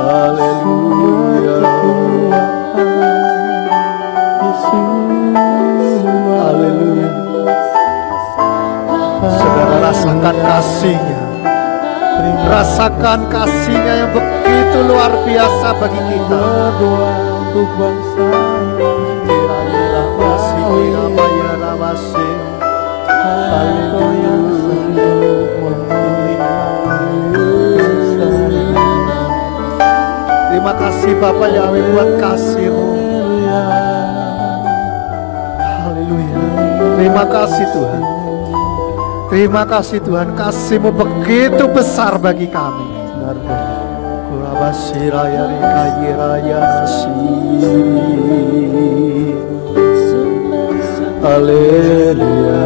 Haleluya, haleluya. Saudara rasakan kasih-Nya. Rasakan kasih-Nya yang begitu luar biasa bagi kita. Terima kasih Bapa Yahweh buat kasih-Mu. Haleluya. Terima kasih Tuhan. Terima kasih Tuhan, kasih-Mu begitu besar bagi kami. Haleluya, haleluya,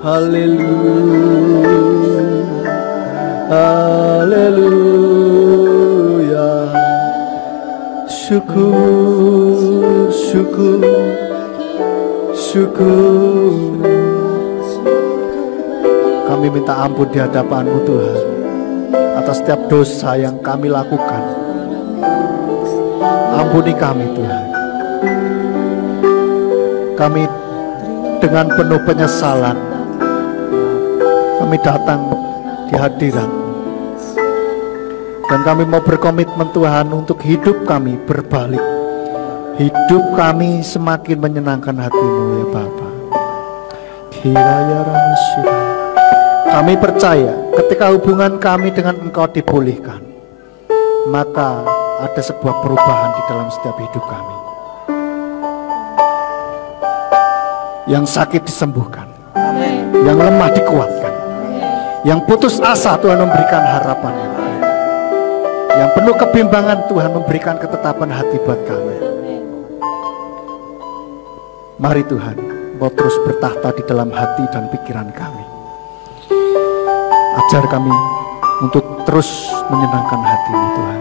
haleluya, haleluya, haleluya. Syukur, syukur, syukur. Kami minta ampun di hadapan-Mu Tuhan atas setiap dosa yang kami lakukan. Ampuni kami Tuhan. Kami dengan penuh penyesalan kami datang di hadirat, dan kami mau berkomitmen Tuhan untuk hidup kami berbalik. Hidup kami semakin menyenangkan hati-Mu ya Bapa. Kami percaya ketika hubungan kami dengan Engkau dipulihkan, maka ada sebuah perubahan di dalam setiap hidup kami. Yang sakit disembuhkan, yang lemah dikuatkan, yang putus asa Tuhan memberikan harapan, yang penuh kebimbangan Tuhan memberikan ketetapan hati buat kami. Mari Tuhan, Engkau terus bertahta di dalam hati dan pikiran kami. Ajar kami untuk terus menyenangkan hati-Mu Tuhan.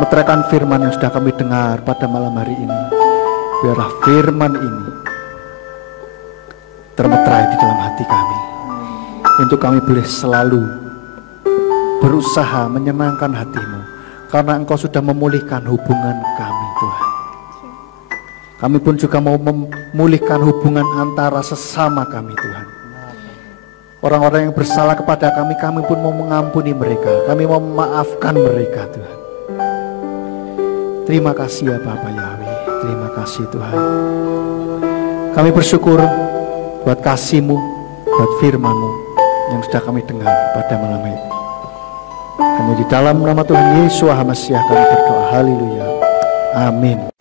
Meteraikan firman yang sudah kami dengar pada malam hari ini. Biarlah firman ini termeterai di dalam hati kami, untuk kami boleh selalu berusaha menyenangkan hati-Mu, karena Engkau sudah memulihkan hubungan kami Tuhan. Kami pun juga mau memulihkan hubungan antara sesama kami Tuhan. Orang-orang yang bersalah kepada kami, kami pun mau mengampuni mereka, kami mau memaafkan mereka Tuhan. Terima kasih ya Bapa Yahweh, terima kasih Tuhan. Kami bersyukur buat kasih-Mu, buat firman-Mu yang sudah kami dengar pada malam ini. Hanya di dalam nama Tuhan Yesus HaMasiah kami berdoa. Haleluya. Amin.